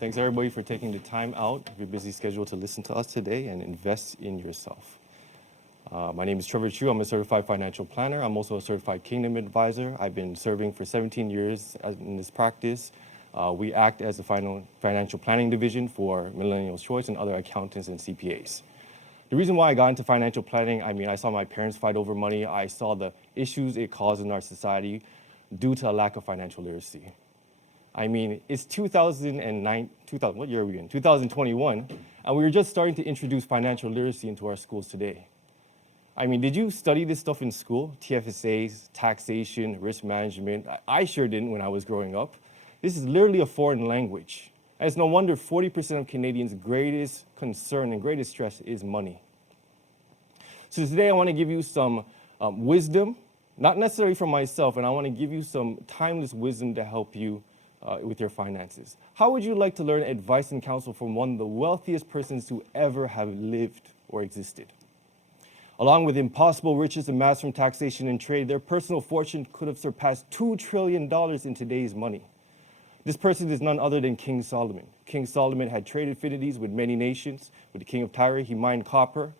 Thanks everybody for taking the time out of your busy schedule to listen to us today and invest in yourself. My name is Trevor Chew. I'm a certified financial planner. I'm also a certified Kingdom advisor. I've been serving for 17 years in this practice. We act as a financial planning division for Millennials Choice and other accountants and CPAs. The reason why I got into financial planning, I saw my parents fight over money. I saw the issues it caused in our society due to a lack of financial literacy. It's 2009, what year are we in? 2021, and we were just starting to introduce financial literacy into our schools today. Did you study this stuff in school? TFSAs, taxation, risk management? I sure didn't when I was growing up. This is literally a foreign language. And it's no wonder 40% of Canadians' greatest concern and greatest stress is money. So today I want to give you some wisdom, not necessarily from myself, and I want to give you some timeless wisdom to help you with your finances. How would you like to learn advice and counsel from one of the wealthiest persons to ever have lived or existed? Along with impossible riches amassed from taxation and trade, their personal fortune could have surpassed $2 trillion in today's money. This person is none other than King Solomon. King Solomon had trade affinities with many nations. With the king of Tyre, he mined copper.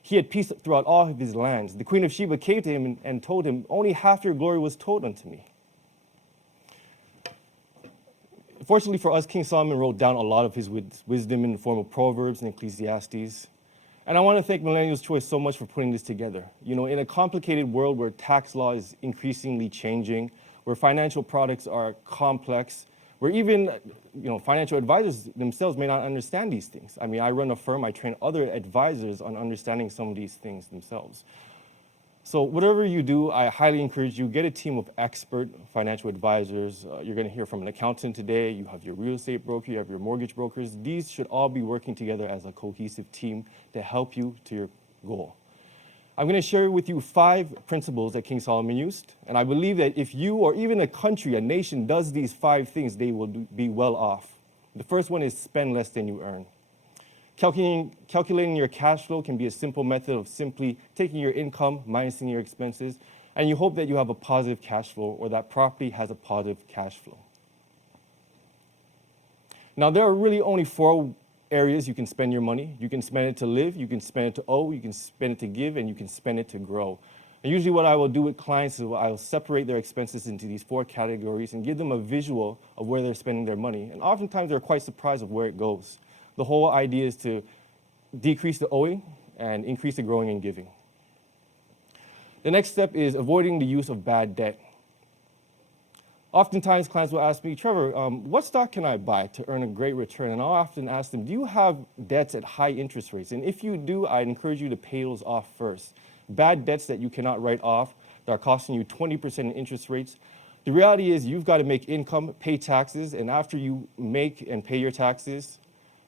He had peace throughout all of his lands. The queen of Sheba came to him and told him, "Only half your glory was told unto me." Fortunately for us, King Solomon wrote down a lot of his wisdom in the form of Proverbs and Ecclesiastes. And I want to thank Millennials Choice so much for putting this together. In a complicated world where tax law is increasingly changing, where financial products are complex, where even financial advisors themselves may not understand these things. I run a firm, I train other advisors on understanding some of these things themselves. So whatever you do, I highly encourage you, get a team of expert financial advisors. You're going to hear from an accountant today. You have your real estate broker, you have your mortgage brokers. These should all be working together as a cohesive team to help you to your goal. I'm going to share with you 5 principles that King Solomon used, and I believe that if you or even a country, a nation, does these 5 things, they will be well off. The first one is spend less than you earn. Calculating your cash flow can be a simple method of simply taking your income, minusing your expenses, and you hope that you have a positive cash flow or that property has a positive cash flow. Now, there are really only 4 areas you can spend your money. You can spend it to live, you can spend it to owe, you can spend it to give, and you can spend it to grow. And usually what I will do with clients is I'll separate their expenses into these 4 categories and give them a visual of where they're spending their money. And oftentimes they're quite surprised of where it goes. The whole idea is to decrease the owing and increase the growing and giving. The next step is avoiding the use of bad debt. Oftentimes, clients will ask me, "Trevor, what stock can I buy to earn a great return?" And I'll often ask them, "Do you have debts at high interest rates?" And if you do, I encourage you to pay those off first. Bad debts that you cannot write off, that are costing you 20% in interest rates. The reality is you've got to make income, pay taxes, and after you make and pay your taxes,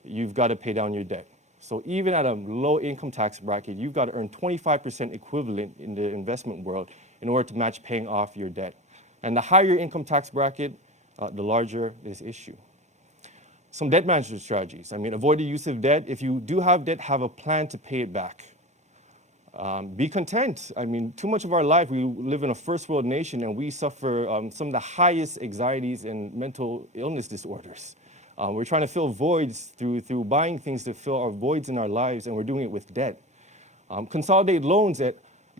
you've got to pay down your debt. So even at a low income tax bracket, you've got to earn 25% equivalent in the investment world in order to match paying off your debt. And the higher your income tax bracket, the larger this issue. Some debt management strategies. Avoid the use of debt. If you do have debt, have a plan to pay it back. Be content. Too much of our life, we live in a first world nation and we suffer some of the highest anxieties and mental illness disorders. We're trying to fill voids through buying things to fill our voids in our lives, and we're doing it with debt. Consolidate loans at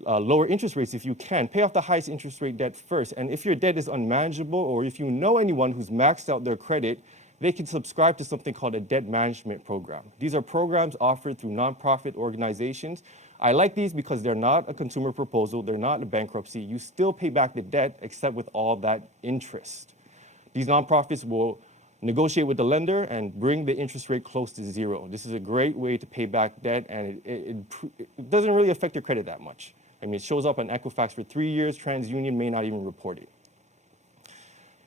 lower interest rates if you can. Pay off the highest interest rate debt first. And if your debt is unmanageable, or if you know anyone who's maxed out their credit, they can subscribe to something called a debt management program. These are programs offered through nonprofit organizations. I like these because they're not a consumer proposal, they're not a bankruptcy. You still pay back the debt except with all that interest. These nonprofits will negotiate with the lender and bring the interest rate close to 0. This is a great way to pay back debt, and it doesn't really affect your credit that much. It shows up on Equifax for 3 years. TransUnion may not even report it.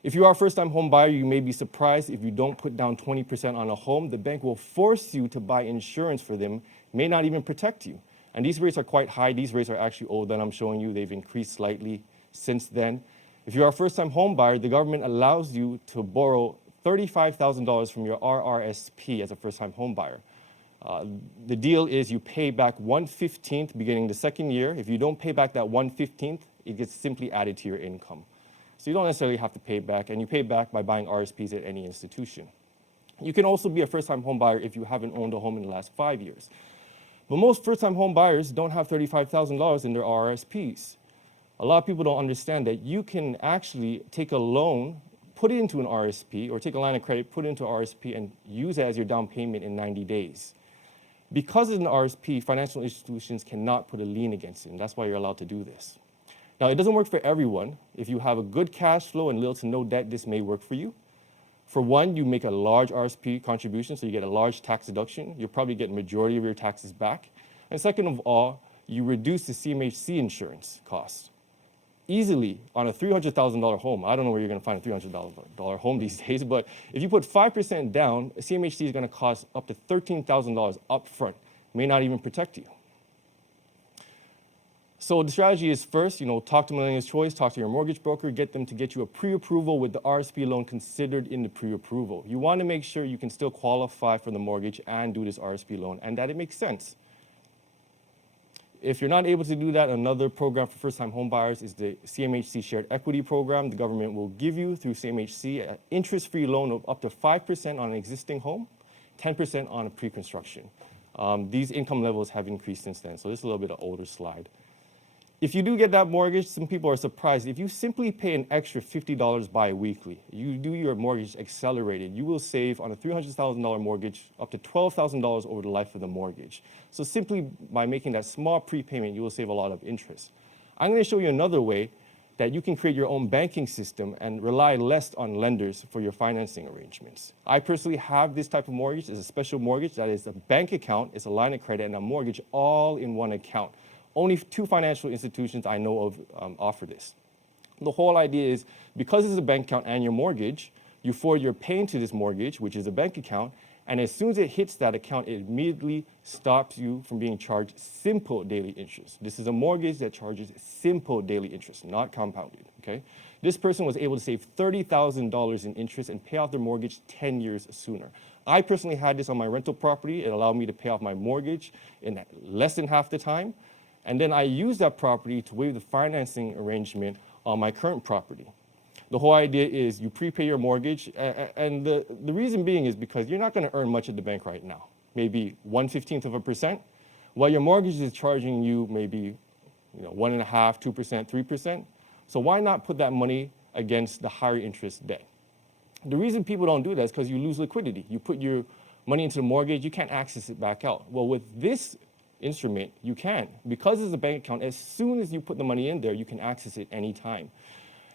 If you are a first-time home buyer, you may be surprised if you don't put down 20% on a home. The bank will force you to buy insurance for them, may not even protect you. And these rates are quite high. These rates are actually old that I'm showing you. They've increased slightly since then. If you are a first-time home buyer, the government allows you to borrow $35,000 from your RRSP as a first-time home buyer. The deal is you pay back 1/15 beginning the second year. If you don't pay back that 1/15, it gets simply added to your income. So you don't necessarily have to pay back, and you pay back by buying RSPs at any institution. You can also be a first-time home buyer if you haven't owned a home in the last 5 years. But most first-time home buyers don't have $35,000 in their RRSPs. A lot of people don't understand that you can actually take a loan, put it into an RSP, or take a line of credit, put it into an RSP, and use it as your down payment in 90 days. Because it's an RSP, financial institutions cannot put a lien against it, and that's why you're allowed to do this. Now, it doesn't work for everyone. If you have a good cash flow and little to no debt, this may work for you. For one, you make a large RSP contribution, so you get a large tax deduction. You'll probably get majority of your taxes back. And second of all, you reduce the CMHC insurance cost. Easily, on a $300,000 home, I don't know where you're going to find a $300,000 home these days, but if you put 5% down, a CMHC is going to cost up to $13,000 up front. May not even protect you. So the strategy is first, talk to Millennials Choice, talk to your mortgage broker, get them to get you a pre-approval with the RSP loan considered in the pre-approval. You want to make sure you can still qualify for the mortgage and do this RSP loan, and that it makes sense. If you're not able to do that, another program for first-time home buyers is the CMHC Shared Equity Program. The government will give you, through CMHC, an interest-free loan of up to 5% on an existing home, 10% on a pre-construction. These income levels have increased since then, so this is a little bit of an older slide. If you do get that mortgage, some people are surprised. If you simply pay an extra $50 bi-weekly, you do your mortgage accelerated, you will save on a $300,000 mortgage up to $12,000 over the life of the mortgage. So simply by making that small prepayment, you will save a lot of interest. I'm going to show you another way that you can create your own banking system and rely less on lenders for your financing arrangements. I personally have this type of mortgage. It's a special mortgage that is a bank account, it's a line of credit, and a mortgage all in one account. Only 2 financial institutions I know of offer this. The whole idea is because it's a bank account and your mortgage, you're paying to this mortgage, which is a bank account, and as soon as it hits that account, it immediately stops you from being charged simple daily interest. This is a mortgage that charges simple daily interest, not compounded, okay? This person was able to save $30,000 in interest and pay off their mortgage 10 years sooner. I personally had this on my rental property. It allowed me to pay off my mortgage in less than half the time. And then I use that property to waive the financing arrangement on my current property. The whole idea is you prepay your mortgage, and the reason being is because you're not going to earn much at the bank right now, maybe 1/15%, while your mortgage is charging you maybe 1.5%, 2%, 3%. So why not put that money against the higher interest debt? The reason people don't do that is because you lose liquidity. You put your money into the mortgage, you can't access it back out. Well, with this instrument, you can. Because it's a bank account, as soon as you put the money in there, you can access it anytime.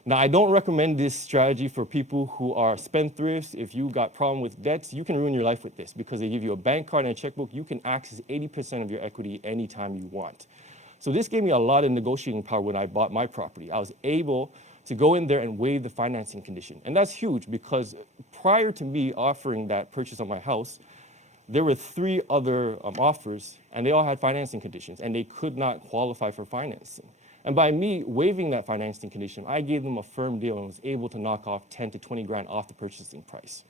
Now, I don't recommend this strategy for people who are spendthrifts. If you got problem with debts, you can ruin your life with this because they give you a bank card and a checkbook. You can access 80% of your equity anytime you want. So this gave me a lot of negotiating power when I bought my property. I was able to go in there and waive the financing condition. And that's huge because prior to me offering that purchase of my house, there were 3 other offers, and they all had financing conditions, and they could not qualify for financing. And by me waiving that financing condition, I gave them a firm deal and was able to knock off 10 to 20 grand off the purchasing price.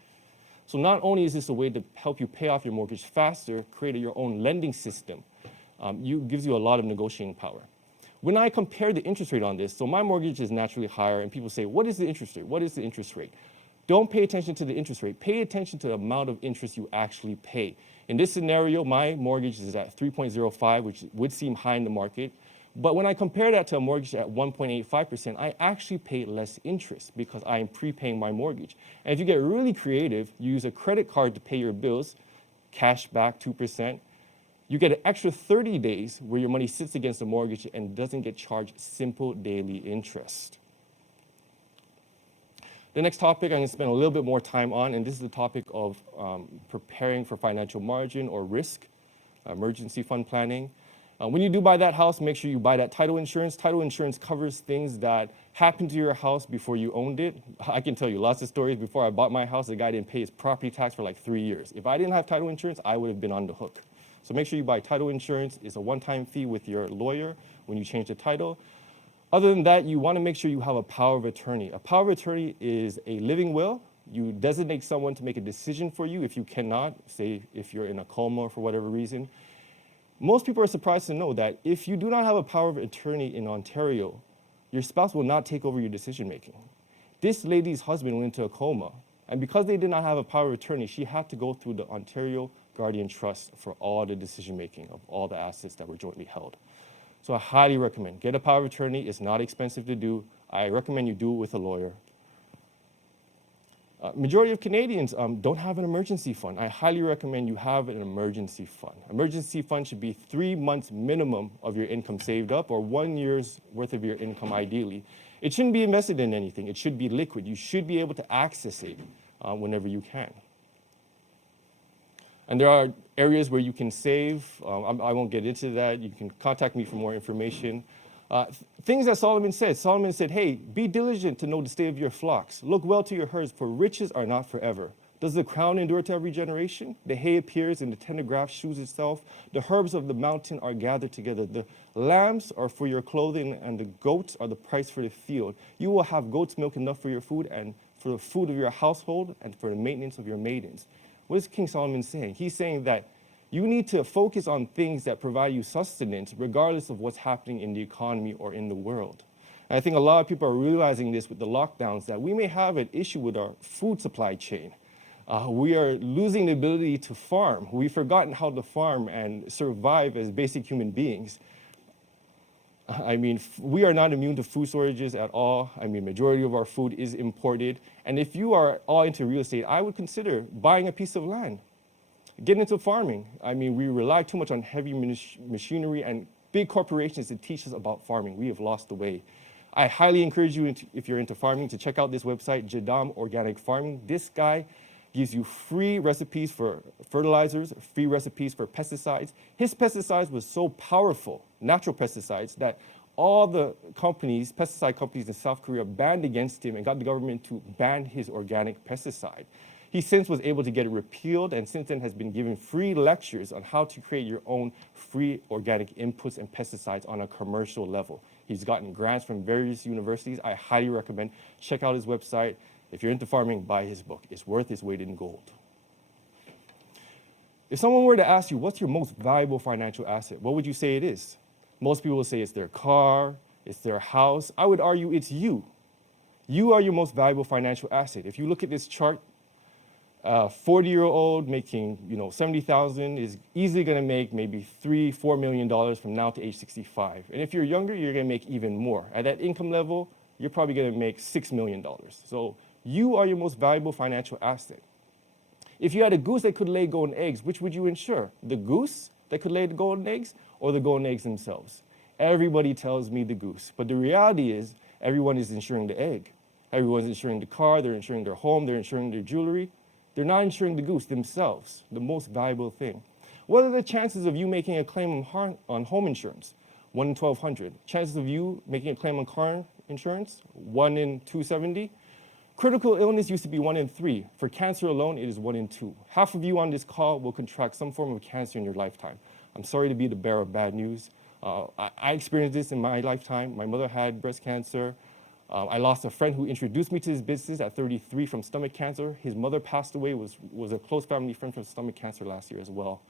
So not only is this a way to help you pay off your mortgage faster, create your own lending system, gives you a lot of negotiating power. When I compare the interest rate on this, so my mortgage is naturally higher, and people say, what is the interest rate? What is the interest rate? Don't pay attention to the interest rate. Pay attention to the amount of interest you actually pay. In this scenario, my mortgage is at 3.05, which would seem high in the market. But when I compare that to a mortgage at 1.85%, I actually pay less interest because I am prepaying my mortgage. And if you get really creative, you use a credit card to pay your bills, cash back 2%. You get an extra 30 days where your money sits against the mortgage and doesn't get charged simple daily interest. The next topic I'm going to spend a little bit more time on, and this is the topic of preparing for financial margin or risk, emergency fund planning. When you do buy that house, make sure you buy that title insurance. Title insurance covers things that happened to your house before you owned it. I can tell you lots of stories. Before I bought my house, the guy didn't pay his property tax for like 3 years. If I didn't have title insurance, I would have been on the hook. So make sure you buy title insurance. It's a one-time fee with your lawyer when you change the title. Other than that, you want to make sure you have a power of attorney. A power of attorney is a living will. You designate someone to make a decision for you if you cannot, say if you're in a coma for whatever reason. Most people are surprised to know that if you do not have a power of attorney in Ontario, your spouse will not take over your decision making. This lady's husband went into a coma, And because they did not have a power of attorney, she had to go through the Ontario Guardian Trust for all the decision-making of all the assets that were jointly held. So I highly recommend, get a power of attorney. It's not expensive to do. I recommend you do it with a lawyer. Majority of Canadians don't have an emergency fund. I highly recommend you have an emergency fund. Emergency fund should be 3 months minimum of your income saved up, or 1 year's worth of your income ideally. It shouldn't be invested in anything. It should be liquid. You should be able to access it whenever you can. And there are areas where you can save. I won't get into that. You can contact me for more information. Things that Solomon said. Solomon said, hey, be diligent to know the state of your flocks. Look well to your herds, for riches are not forever. Does the crown endure to every generation? The hay appears and the tender grass shews itself. The herbs of the mountain are gathered together. The lambs are for your clothing, and the goats are the price for the field. You will have goat's milk enough for your food, and for the food of your household, and for the maintenance of your maidens. What is King Solomon saying? He's saying that you need to focus on things that provide you sustenance, regardless of what's happening in the economy or in the world. And I think a lot of people are realizing this with the lockdowns, that we may have an issue with our food supply chain. We are losing the ability to farm. We've forgotten how to farm and survive as basic human beings. I mean, we are not immune to food shortages at all. I mean, majority of our food is imported. And if you are all into real estate, I would consider buying a piece of land. Get into farming. I mean, we rely too much on heavy machinery and big corporations to teach us about farming. We have lost the way. I highly encourage you, if you're into farming, to check out this website, Jadam Organic Farming. This guy gives you free recipes for fertilizers, free recipes for pesticides. His pesticides was so powerful, natural pesticides, that all the companies, pesticide companies in South Korea banned against him and got the government to ban his organic pesticide. He since was able to get it repealed, and since then has been giving free lectures on how to create your own free organic inputs and pesticides on a commercial level. He's gotten grants from various universities. I highly recommend check out his website. If you're into farming, buy his book. It's worth its weight in gold. If someone were to ask you, what's your most valuable financial asset? What would you say it is? Most people will say it's their car, it's their house. I would argue it's you. You are your most valuable financial asset. If you look at this chart, 40-year-old making, $70,000 is easily going to make maybe $3-4 million from now to age 65. And if you're younger, you're going to make even more. At that income level, you're probably going to make $6 million. So you are your most valuable financial asset. If you had a goose that could lay golden eggs, which would you insure? The goose that could lay the golden eggs, or the golden eggs themselves? Everybody tells me the goose. But the reality is, everyone is insuring the egg. Everyone's insuring the car, they're insuring their home, they're insuring their jewelry. They're not insuring the goose themselves, the most valuable thing. What are the chances of you making a claim on home insurance? 1 in 1,200. Chances of you making a claim on car insurance? 1 in 270. Critical illness used to be 1 in 3. For cancer alone, it is 1 in 2. Half of you on this call will contract some form of cancer in your lifetime. I'm sorry to be the bearer of bad news. I experienced this in my lifetime. My mother had breast cancer. I lost a friend who introduced me to his business at 33 from stomach cancer. His mother passed away, was a close family friend from stomach cancer last year as well.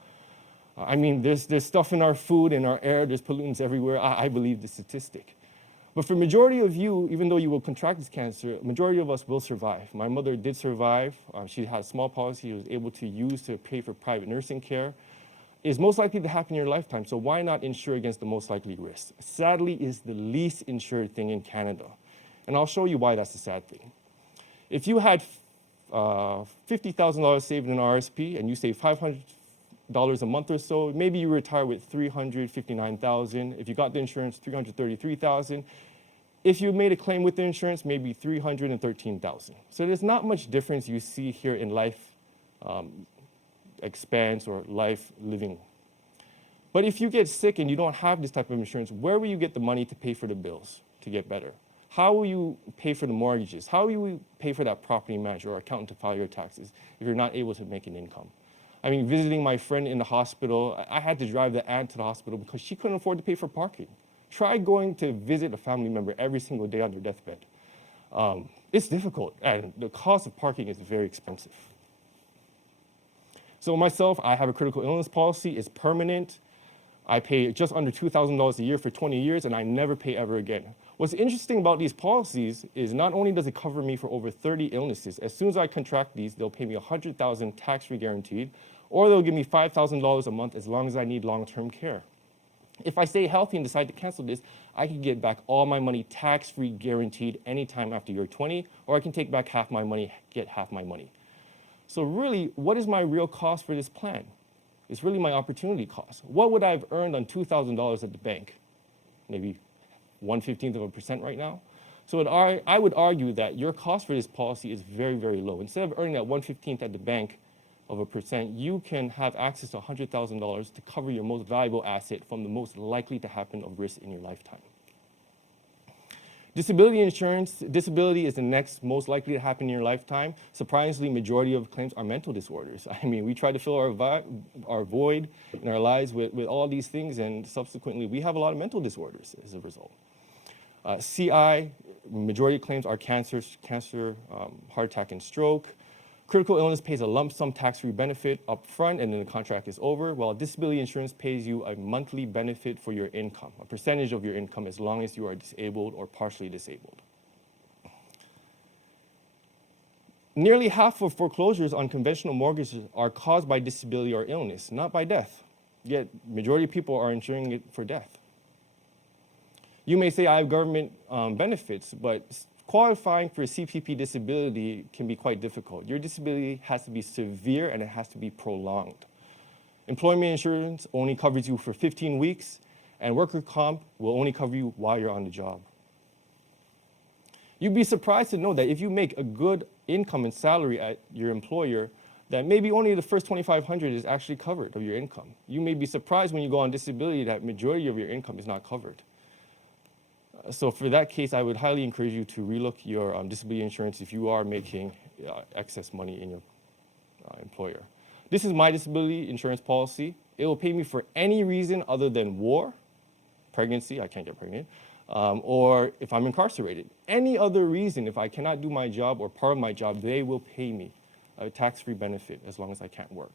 I mean, there's stuff in our food, in our air, there's pollutants everywhere. I believe the statistic. But for majority of you, even though you will contract this cancer, majority of us will survive. My mother did survive. She had a small policy she was able to use to pay for private nursing care. It's most likely to happen in your lifetime, so why not insure against the most likely risk? Sadly, it's the least insured thing in Canada. And I'll show you why that's a sad thing. If you had $50,000 saved in an RSP and you save $500 a month or so, maybe you retire with $359,000. If you got the insurance, $333,000. If you made a claim with the insurance, maybe $313,000. So there's not much difference you see here in life expense or life living. But if you get sick and you don't have this type of insurance, where will you get the money to pay for the bills to get better? How will you pay for the mortgages? How will you pay for that property manager or accountant to file your taxes if you're not able to make an income? I mean, visiting my friend in the hospital, I had to drive the aunt to the hospital because she couldn't afford to pay for parking. Try going to visit a family member every single day on their deathbed. It's difficult, and the cost of parking is very expensive. So myself, I have a critical illness policy. It's permanent. I pay just under $2,000 a year for 20 years, and I never pay ever again. What's interesting about these policies is not only does it cover me for over 30 illnesses, as soon as I contract these, they'll pay me $100,000 tax-free guaranteed, or they'll give me $5,000 a month as long as I need long-term care. If I stay healthy and decide to cancel this, I can get back all my money tax-free guaranteed anytime after year 20, or I can take back half my money, get half my money. So really, what is my real cost for this plan? It's really my opportunity cost. What would I have earned on $2,000 at the bank? Maybe 1/15% right now. So I would argue that your cost for this policy is very, very low. Instead of earning that 1/15 at the bank of a percent, you can have access to $100,000 to cover your most valuable asset from the most likely to happen of risk in your lifetime. Disability insurance, disability is the next most likely to happen in your lifetime. Surprisingly, majority of claims are mental disorders. I mean, we try to fill our void in our lives with all these things, and subsequently, we have a lot of mental disorders as a result. CI, majority of claims are cancer, heart attack, and stroke. Critical illness pays a lump sum tax-free benefit up front, and then the contract is over, while disability insurance pays you a monthly benefit for your income, a percentage of your income as long as you are disabled or partially disabled. Nearly half of foreclosures on conventional mortgages are caused by disability or illness, not by death. Yet, majority of people are insuring it for death. You may say, I have government benefits, but qualifying for a CPP disability can be quite difficult. Your disability has to be severe and it has to be prolonged. Employment insurance only covers you for 15 weeks, and worker comp will only cover you while you're on the job. You'd be surprised to know that if you make a good income and salary at your employer, that maybe only the first $2,500 is actually covered of your income. You may be surprised when you go on disability that majority of your income is not covered. So for that case, I would highly encourage you to relook your disability insurance if you are making excess money in your employer. This is my disability insurance policy. It will pay me for any reason other than war, pregnancy, I can't get pregnant, or if I'm incarcerated. Any other reason, if I cannot do my job or part of my job, they will pay me a tax-free benefit as long as I can't work.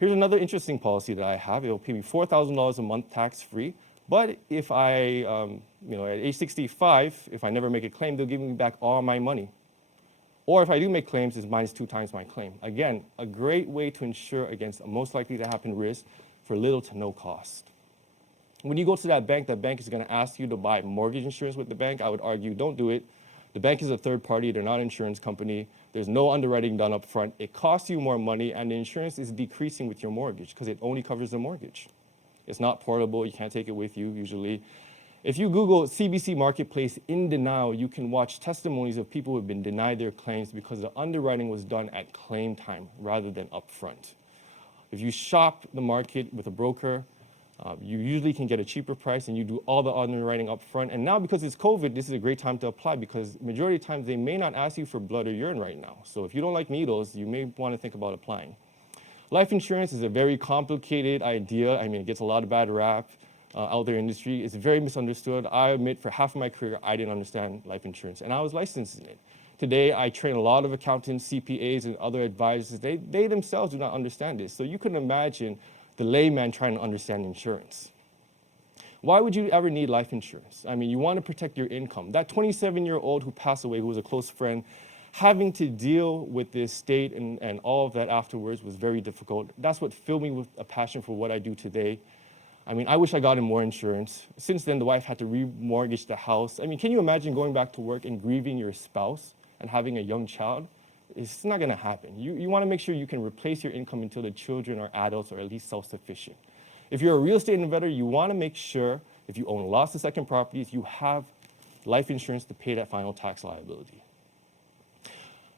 Here's another interesting policy that I have. It will pay me $4,000 a month tax-free. But if I, at age 65, if I never make a claim, they'll give me back all my money. Or if I do make claims, it's minus 2 times my claim. Again, a great way to insure against a most likely to happen risk for little to no cost. When you go to that bank is going to ask you to buy mortgage insurance with the bank. I would argue, don't do it. The bank is a third party. They're not an insurance company. There's no underwriting done up front. It costs you more money, and the insurance is decreasing with your mortgage because it only covers the mortgage. It's not portable. You can't take it with you usually. If you Google CBC Marketplace in denial, you can watch testimonies of people who have been denied their claims because the underwriting was done at claim time rather than upfront. If you shop the market with a broker, you usually can get a cheaper price and you do all the underwriting up front. And now because it's COVID, this is a great time to apply because majority of times they may not ask you for blood or urine right now. So if you don't like needles, you may want to think about applying. Life insurance is a very complicated idea. I mean, it gets a lot of bad rap out there in the industry. It's very misunderstood. I admit for half of my career, I didn't understand life insurance, and I was licensed in it. Today, I train a lot of accountants, CPAs, and other advisors. They themselves do not understand this. So you can imagine the layman trying to understand insurance. Why would you ever need life insurance? I mean, you want to protect your income. That 27-year-old who passed away, who was a close friend, having to deal with the estate and all of that afterwards was very difficult. That's what filled me with a passion for what I do today. I mean, I wish I got him more insurance. Since then, the wife had to remortgage the house. I mean, can you imagine going back to work and grieving your spouse and having a young child? It's not going to happen. You want to make sure you can replace your income until the children are adults or at least self-sufficient. If you're a real estate investor, you want to make sure if you own lots of second properties, you have life insurance to pay that final tax liability.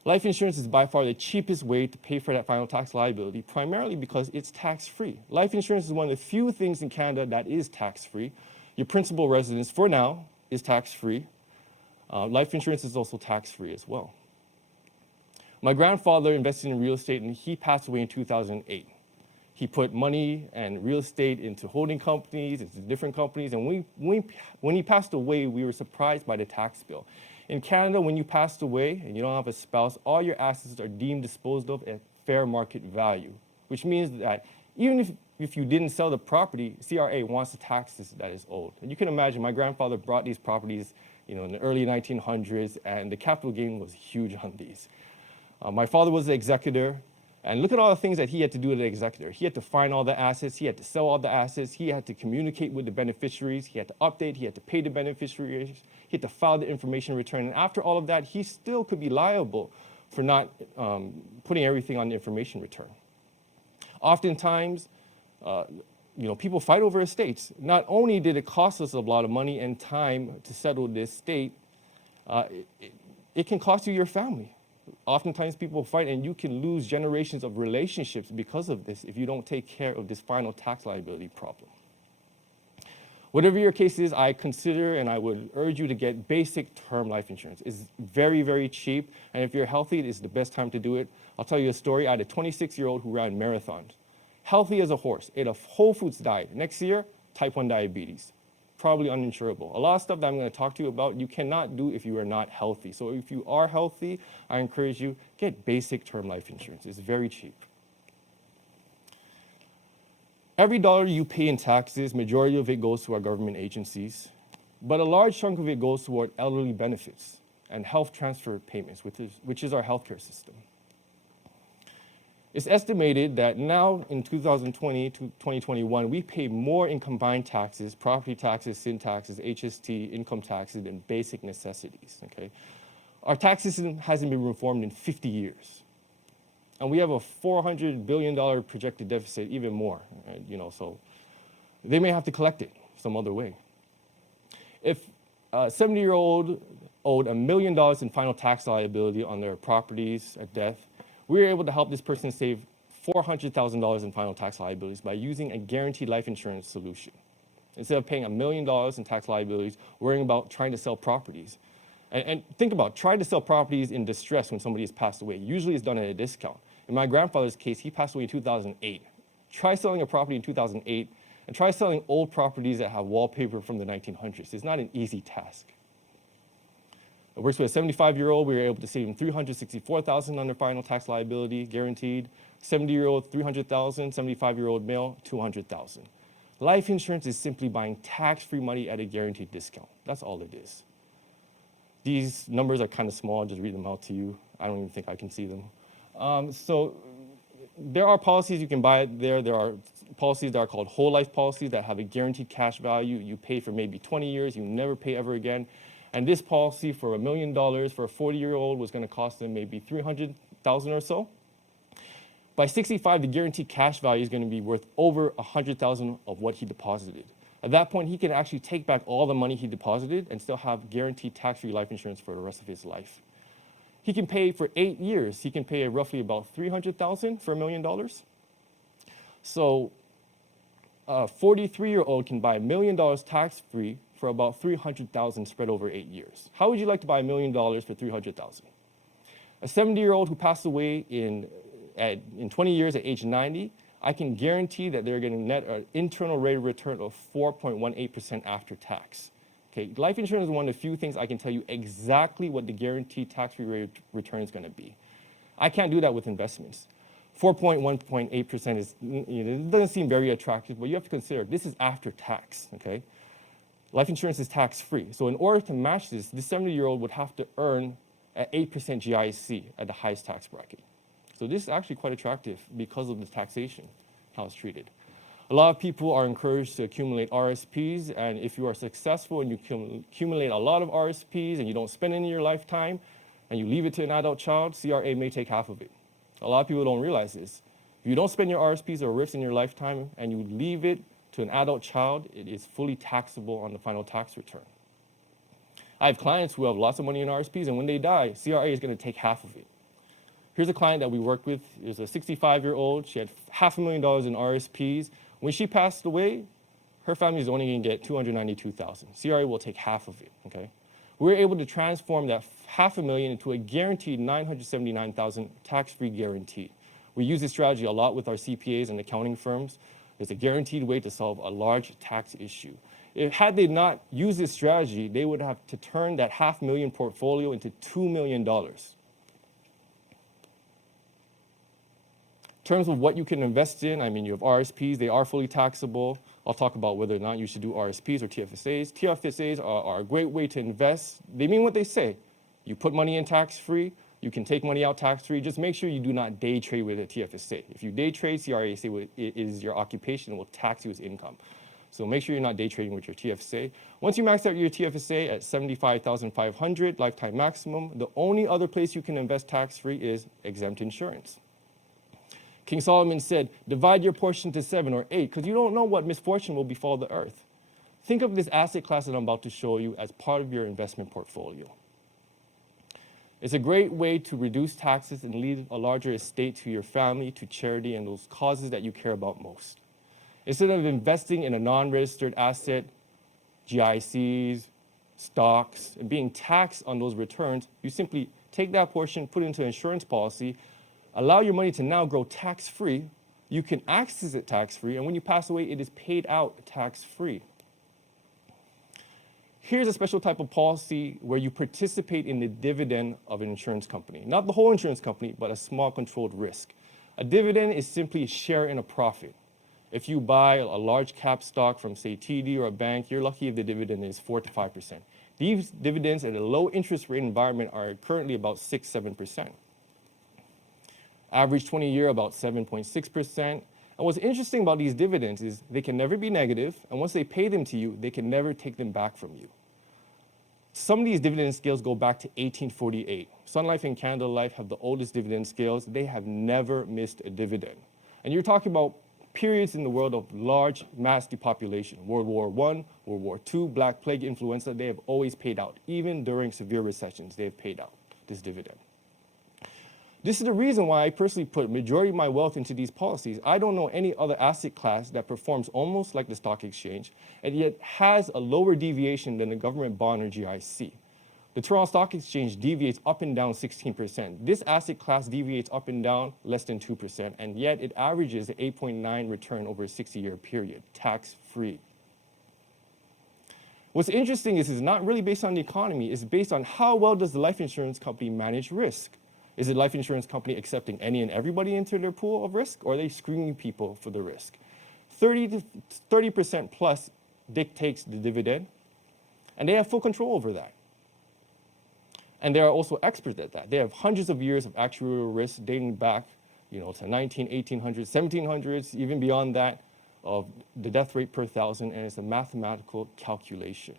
Life insurance is by far the cheapest way to pay for that final tax liability, primarily because it's tax-free. Life insurance is one of the few things in Canada that is tax-free. Your principal residence, for now, is tax-free. Life insurance is also tax-free as well. My grandfather invested in real estate, and he passed away in 2008. He put money and real estate into holding companies, into different companies, and when he passed away, we were surprised by the tax bill. In Canada, when you passed away and you don't have a spouse, all your assets are deemed disposed of at fair market value, which means that Even if you didn't sell the property, CRA wants the taxes that is owed. And you can imagine, my grandfather brought these properties, in the early 1900s, and the capital gain was huge on these. My father was the executor, and look at all the things that he had to do as the executor. He had to find all the assets, he had to sell all the assets, he had to communicate with the beneficiaries, he had to update, he had to pay the beneficiaries, he had to file the information return, and after all of that, he still could be liable for not putting everything on the information return. Oftentimes, people fight over estates. Not only did it cost us a lot of money and time to settle this estate, it can cost you your family. Oftentimes people fight and you can lose generations of relationships because of this if you don't take care of this final tax liability problem. Whatever your case is, I consider and I would urge you to get basic term life insurance. It's very, very cheap, and if you're healthy, it's the best time to do it. I'll tell you a story. I had a 26-year-old who ran marathons. Healthy as a horse, ate a whole foods diet. Next year, type 1 diabetes. Probably uninsurable. A lot of stuff that I'm going to talk to you about, you cannot do if you are not healthy. So if you are healthy, I encourage you, get basic term life insurance. It's very cheap. Every dollar you pay in taxes, majority of it goes to our government agencies, but a large chunk of it goes toward elderly benefits and health transfer payments, which is our healthcare system. It's estimated that now in 2020 to 2021, we pay more in combined taxes, property taxes, sin taxes, HST, income taxes, than basic necessities, okay? Our tax system hasn't been reformed in 50 years. And we have a $400 billion projected deficit, even more, right? So they may have to collect it some other way. If a 70-year-old owed $1 million in final tax liability on their properties at death, we were able to help this person save $400,000 in final tax liabilities by using a guaranteed life insurance solution. Instead of paying $1 million in tax liabilities, worrying about trying to sell properties. And think about trying to sell properties in distress when somebody has passed away. Usually it's done at a discount. In my grandfather's case, he passed away in 2008. Try selling a property in 2008, and try selling old properties that have wallpaper from the 1900s. It's not an easy task. It works with a 75-year-old. We were able to save him $364,000 under final tax liability, guaranteed. 70-year-old, $300,000. 75-year-old male, $200,000. Life insurance is simply buying tax-free money at a guaranteed discount. That's all it is. These numbers are kind of small. I'll just read them out to you. I don't even think I can see them. So there are policies you can buy there. There are policies that are called whole life policies that have a guaranteed cash value. You pay for maybe 20 years. You never pay ever again. And this policy for $1 million for a 40-year-old was going to cost them maybe $300,000 or so. By 65, the guaranteed cash value is going to be worth over $100,000 of what he deposited. At that point, he can actually take back all the money he deposited and still have guaranteed tax-free life insurance for the rest of his life. He can pay for 8 years. He can pay roughly about $300,000 for $1 million. So a 43-year-old can buy $1 million tax-free for about $300,000 spread over 8 years. How would you like to buy $1 million for $300,000? A 70-year-old who passed away in 20 years at age 90, I can guarantee that they're getting net internal rate of return of 4.18% after tax. Okay, life insurance is one of the few things I can tell you exactly what the guaranteed tax-free rate of return is going to be. I can't do that with investments. 4.1.8% is, it doesn't seem very attractive, but you have to consider this is after tax. Okay. Life insurance is tax-free. So in order to match this 70-year-old would have to earn at 8% GIC at the highest tax bracket. So this is actually quite attractive because of the taxation, how it's treated. A lot of people are encouraged to accumulate RSPs, and if you are successful and you can accumulate a lot of RSPs and you don't spend any in your lifetime, and you leave it to an adult child, CRA may take half of it. A lot of people don't realize this. If you don't spend your RSPs or RIFs in your lifetime and you leave it to an adult child, it is fully taxable on the final tax return. I have clients who have lots of money in RSPs, and when they die, CRA is going to take half of it. Here's a client that we worked with. It was a 65-year-old. She had $500,000 in RSPs. When she passed away, her family is only going to get $292,000. CRA will take half of it. Okay, we were able to transform that $500,000 into a guaranteed $979,000 tax-free guarantee. We use this strategy a lot with our CPAs and accounting firms. It's a guaranteed way to solve a large tax issue. Had they not used this strategy, they would have to turn that $500,000 portfolio into $2 million. In terms of what you can invest in, I mean, you have RSPs, they are fully taxable. I'll talk about whether or not you should do RSPs or TFSAs. TFSAs are a great way to invest. They mean what they say. You put money in tax-free, you can take money out tax-free. Just make sure you do not day trade with a TFSA. If you day trade, CRASA is your occupation and will tax you as income. So make sure you're not day trading with your TFSA. Once you max out your TFSA at $75,500 lifetime maximum, the only other place you can invest tax-free is exempt insurance. King Solomon said, divide your portion to 7 or 8, because you don't know what misfortune will befall the earth. Think of this asset class that I'm about to show you as part of your investment portfolio. It's a great way to reduce taxes and leave a larger estate to your family, to charity, and those causes that you care about most. Instead of investing in a non-registered asset, GICs, stocks, and being taxed on those returns, you simply take that portion, put it into an insurance policy, allow your money to now grow tax-free. You can access it tax-free, and when you pass away, it is paid out tax-free. Here's a special type of policy where you participate in the dividend of an insurance company. Not the whole insurance company, but a small controlled risk. A dividend is simply a share in a profit. If you buy a large cap stock from, say, TD or a bank, you're lucky if the dividend is 4 to 5%. These dividends at a low interest rate environment are currently about 6, 7%. Average 20-year, about 7.6%. And what's interesting about these dividends is they can never be negative, and once they pay them to you, they can never take them back from you. Some of these dividend scales go back to 1848. Sun Life and Canada Life have the oldest dividend scales. They have never missed a dividend. And you're talking about periods in the world of large mass depopulation. World War I, World War II, Black Plague, influenza, they have always paid out. Even during severe recessions, they have paid out this dividend. This is the reason why I personally put majority of my wealth into these policies. I don't know any other asset class that performs almost like the stock exchange and yet has a lower deviation than a government bond or GIC. The Toronto Stock Exchange deviates up and down 16%. This asset class deviates up and down less than 2%, and yet it averages an 8.9 return over a 60-year period, tax-free. What's interesting is it's not really based on the economy. It's based on how well does the life insurance company manage risk. Is the life insurance company accepting any and everybody into their pool of risk, or are they screening people for the risk? 30% plus dictates the dividend, and they have full control over that. And they are also experts at that. They have hundreds of years of actuarial risk dating back, to 1800s, 1700s, even beyond that, of the death rate per thousand, and it's a mathematical calculation.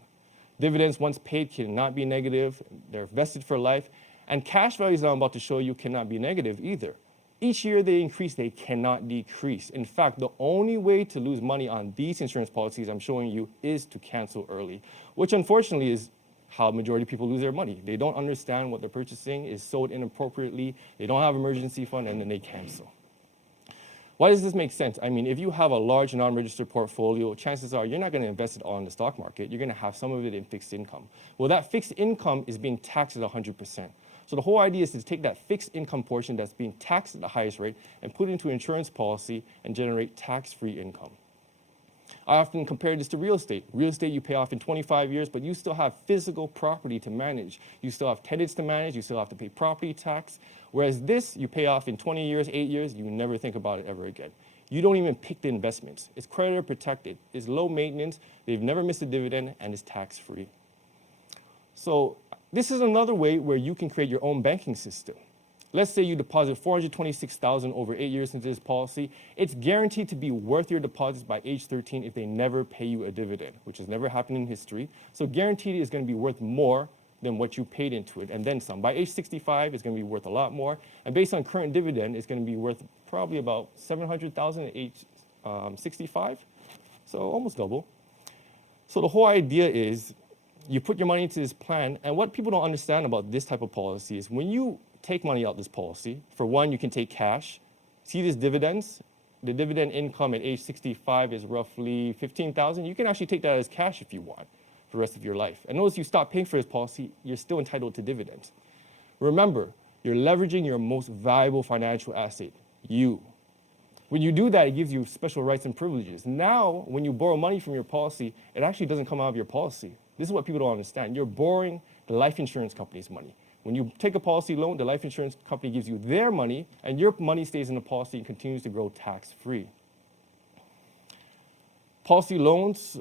Dividends once paid cannot be negative. They're vested for life. And cash values that I'm about to show you cannot be negative either. Each year they increase, they cannot decrease. In fact, the only way to lose money on these insurance policies I'm showing you is to cancel early, which unfortunately is how majority of people lose their money. They don't understand what they're purchasing is sold inappropriately, they don't have emergency fund, and then they cancel. Why does this make sense? I mean, if you have a large non-registered portfolio, chances are you're not going to invest it all in the stock market. You're going to have some of it in fixed income. Well, that fixed income is being taxed at 100%. So the whole idea is to take that fixed income portion that's being taxed at the highest rate and put it into an insurance policy and generate tax-free income. I often compare this to real estate. Real estate you pay off in 25 years, but you still have physical property to manage. You still have tenants to manage. You still have to pay property tax. Whereas this, you pay off in 20 years, 8 years, you never think about it ever again. You don't even pick the investments. It's creditor protected. It's low maintenance. They've never missed a dividend, and it's tax-free. So this is another way where you can create your own banking system. Let's say you deposit $426,000 over 8 years into this policy. It's guaranteed to be worth your deposits by age 13 if they never pay you a dividend, which has never happened in history. So guaranteed it's going to be worth more than what you paid into it, and then some. By age 65, it's going to be worth a lot more. And based on current dividend, it's going to be worth probably about $700,000 at age 65, so almost double. So the whole idea is you put your money into this plan, and what people don't understand about this type of policy is when you take money out this policy, for one, you can take cash. See these dividends? The dividend income at age 65 is roughly $15,000. You can actually take that as cash if you want for the rest of your life. And notice you stop paying for this policy, you're still entitled to dividends. Remember, you're leveraging your most valuable financial asset, you. When you do that, it gives you special rights and privileges. Now, when you borrow money from your policy, it actually doesn't come out of your policy. This is what people don't understand. You're borrowing the life insurance company's money. When you take a policy loan, the life insurance company gives you their money, and your money stays in the policy and continues to grow tax-free. Policy loans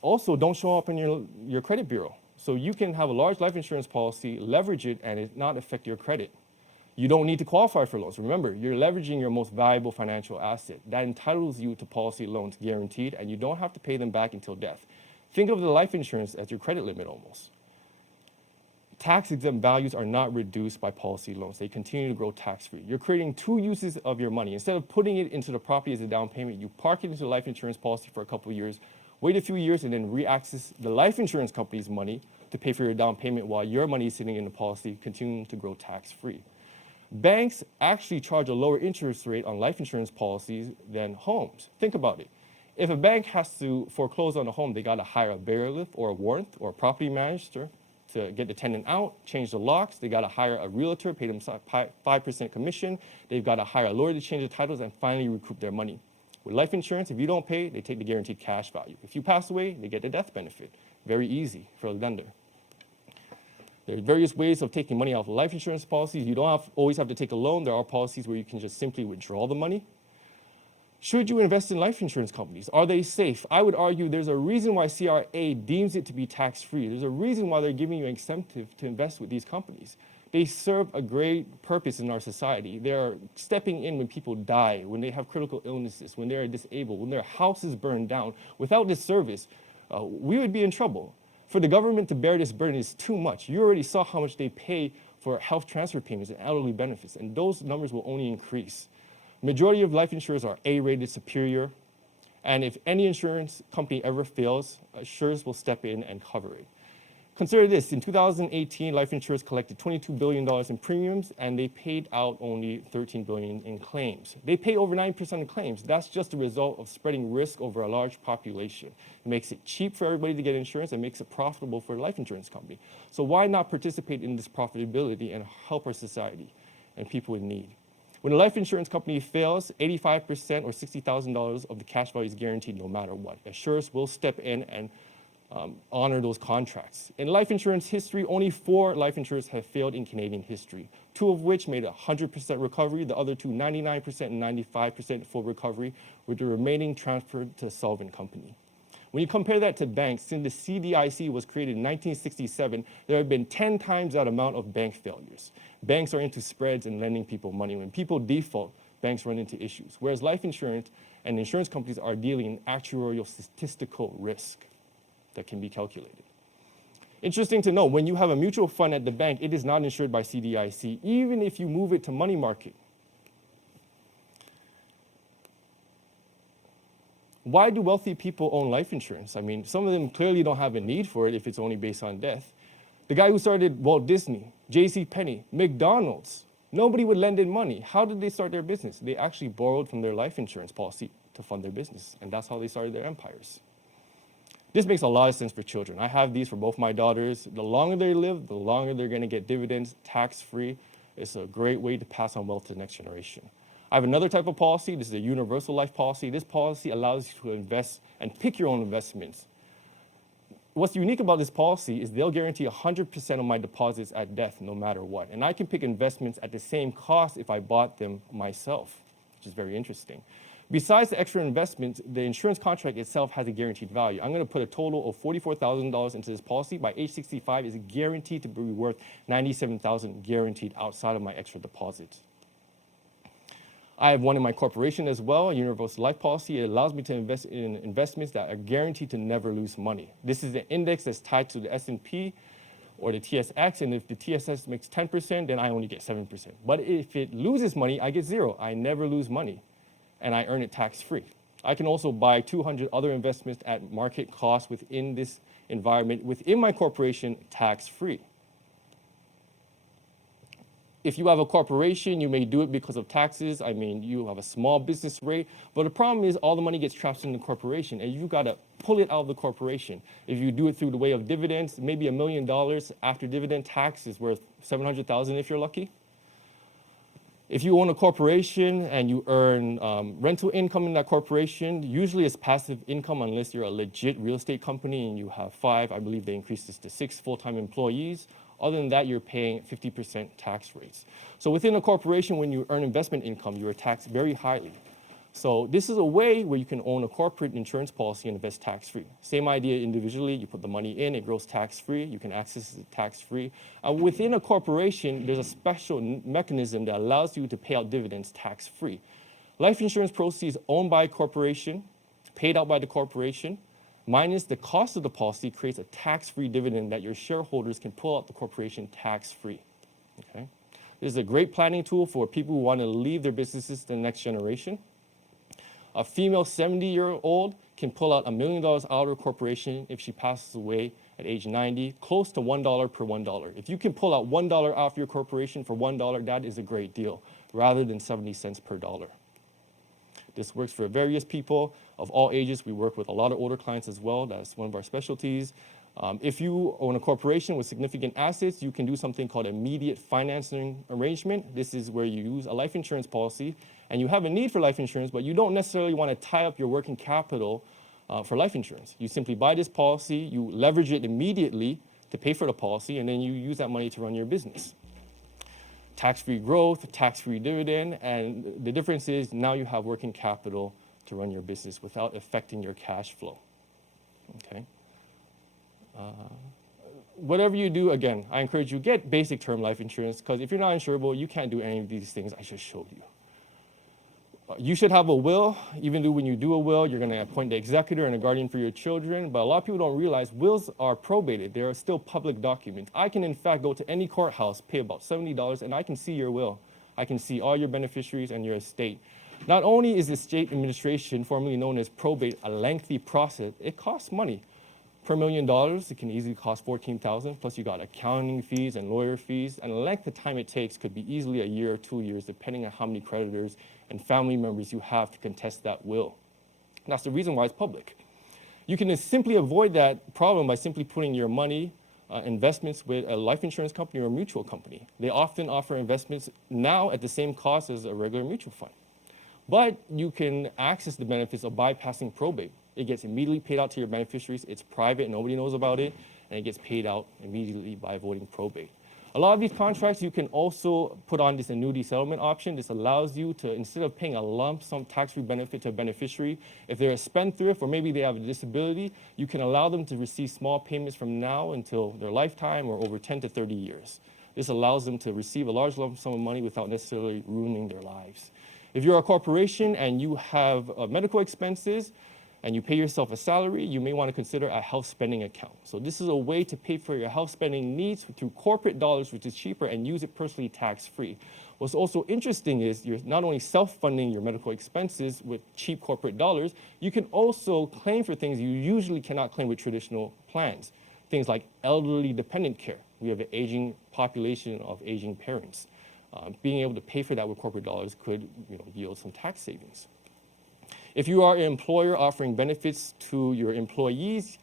also don't show up in your credit bureau. So you can have a large life insurance policy, leverage it, and it not affect your credit. You don't need to qualify for loans. Remember, you're leveraging your most valuable financial asset. That entitles you to policy loans guaranteed, and you don't have to pay them back until death. Think of the life insurance as your credit limit almost. Tax-exempt values are not reduced by policy loans. They continue to grow tax-free. You're creating two uses of your money. Instead of putting it into the property as a down payment, you park it into a life insurance policy for a couple of years, wait a few years, and then re-access the life insurance company's money to pay for your down payment while your money is sitting in the policy, continuing to grow tax-free. Banks actually charge a lower interest rate on life insurance policies than homes. Think about it. If a bank has to foreclose on a home, they got to hire a bailiff or a warrant or a property manager to get the tenant out, change the locks. They got to hire a realtor, pay them 5% commission. They've got to hire a lawyer to change the titles and finally recoup their money. With life insurance, if you don't pay, they take the guaranteed cash value. If you pass away, they get the death benefit. Very easy for a lender. There are various ways of taking money out of life insurance policies. You don't always have to take a loan. There are policies where you can just simply withdraw the money. Should you invest in life insurance companies? Are they safe? I would argue there's a reason why CRA deems it to be tax-free. There's a reason why they're giving you an incentive to invest with these companies. They serve a great purpose in our society. They're stepping in when people die, when they have critical illnesses, when they're disabled, when their house is burned down. Without this service, we would be in trouble. For the government to bear this burden is too much. You already saw how much they pay for health transfer payments and elderly benefits, and those numbers will only increase. Majority of life insurers are A-rated superior, and if any insurance company ever fails, insurers will step in and cover it. Consider this, in 2018, life insurers collected $22 billion in premiums, and they paid out only $13 billion in claims. They pay over 9% of claims. That's just a result of spreading risk over a large population. It makes it cheap for everybody to get insurance and makes it profitable for a life insurance company. So why not participate in this profitability and help our society and people in need? When a life insurance company fails, 85% or $60,000 of the cash value is guaranteed no matter what. Insurers will step in and honor those contracts. In life insurance history, only 4 life insurers have failed in Canadian history, 2 of which made 100% recovery, the other 2 99% and 95% full recovery, with the remaining transferred to a solvent company. When you compare that to banks, since the CDIC was created in 1967, there have been 10 times that amount of bank failures. Banks are into spreads and lending people money. When people default, banks run into issues, whereas life insurance and insurance companies are dealing in actuarial statistical risk that can be calculated. Interesting to know, when you have a mutual fund at the bank, it is not insured by CDIC, even if you move it to money market. Why do wealthy people own life insurance? I mean, some of them clearly don't have a need for it if it's only based on death. The guy who started Walt Disney, JCPenney, McDonald's, nobody would lend in money. How did they start their business? They actually borrowed from their life insurance policy to fund their business, and that's how they started their empires. This makes a lot of sense for children. I have these for both my daughters. The longer they live, the longer they're going to get dividends tax-free. It's a great way to pass on wealth to the next generation. I have another type of policy. This is a universal life policy. This policy allows you to invest and pick your own investments. What's unique about this policy is they'll guarantee 100% of my deposits at death, no matter what. And I can pick investments at the same cost if I bought them myself, which is very interesting. Besides the extra investments, the insurance contract itself has a guaranteed value. I'm going to put a total of $44,000 into this policy. By age 65, it's guaranteed to be worth $97,000 guaranteed outside of my extra deposits. I have one in my corporation as well, a universal life policy. It allows me to invest in investments that are guaranteed to never lose money. This is an index that's tied to the S&P or the TSX, and if the TSX makes 10%, then I only get 7%. But if it loses money, I get 0. I never lose money, and I earn it tax-free. I can also buy 200 other investments at market cost within this environment, within my corporation, tax-free. If you have a corporation, you may do it because of taxes. I mean, you have a small business rate, but the problem is all the money gets trapped in the corporation, and you've got to pull it out of the corporation. If you do it through the way of dividends, maybe $1 million after dividend tax is worth $700,000 if you're lucky. If you own a corporation and you earn rental income in that corporation, usually it's passive income unless you're a legit real estate company and you have 5, I believe they increased this to 6 full-time employees. Other than that, you're paying 50% tax rates. So within a corporation, when you earn investment income, you are taxed very highly. So this is a way where you can own a corporate insurance policy and invest tax-free. Same idea individually, you put the money in, it grows tax-free, you can access it tax-free. Within a corporation, there's a special mechanism that allows you to pay out dividends tax-free. Life insurance proceeds owned by a corporation, paid out by the corporation, minus the cost of the policy creates a tax-free dividend that your shareholders can pull out the corporation tax-free. Okay? This is a great planning tool for people who want to leave their businesses to the next generation. A female 70-year-old can pull out $1 million out of her corporation if she passes away at age 90, close to $1 per $1. If you can pull out $1 off your corporation for $1, that is a great deal, rather than 70 cents per dollar. This works for various people of all ages. We work with a lot of older clients as well. That's one of our specialties. If you own a corporation with significant assets, you can do something called immediate financing arrangement. This is where you use a life insurance policy, and you have a need for life insurance, but you don't necessarily want to tie up your working capital for life insurance. You simply buy this policy, you leverage it immediately to pay for the policy, and then you use that money to run your business. Tax-free growth, tax-free dividend, and the difference is now you have working capital to run your business without affecting your cash flow. Okay. Whatever you do, again, I encourage you, get basic term life insurance, because if you're not insurable, you can't do any of these things I just showed you. You should have a will. Even though when you do a will, you're going to appoint the executor and a guardian for your children, but a lot of people don't realize wills are probated. They are still public documents. I can, in fact, go to any courthouse, pay about $70, and I can see your will. I can see all your beneficiaries and your estate. Not only is the estate administration, formerly known as probate, a lengthy process, it costs money. Per $1 million, it can easily cost $14,000, plus you got accounting fees and lawyer fees, and the length of time it takes could be easily a year or 2 years, depending on how many creditors and family members you have to contest that will. And that's the reason why it's public. You can simply avoid that problem by simply putting your money, investments with a life insurance company or a mutual company. They often offer investments now at the same cost as a regular mutual fund. But you can access the benefits of bypassing probate. It gets immediately paid out to your beneficiaries. It's private, nobody knows about it, and it gets paid out immediately by avoiding probate. A lot of these contracts, you can also put on this annuity settlement option. This allows you to, instead of paying a lump sum tax-free benefit to a beneficiary, if they're a spendthrift or maybe they have a disability, you can allow them to receive small payments from now until their lifetime or over 10 to 30 years. This allows them to receive a large lump sum of money without necessarily ruining their lives. If you're a corporation and you have medical expenses, and you pay yourself a salary, you may want to consider a health spending account. So this is a way to pay for your health spending needs through corporate dollars, which is cheaper, and use it personally tax-free. What's also interesting is you're not only self-funding your medical expenses with cheap corporate dollars, you can also claim for things you usually cannot claim with traditional plans. Things like elderly dependent care. We have an aging population of aging parents. Being able to pay for that with corporate dollars could yield some tax savings. If you are an employer offering benefits to your employees,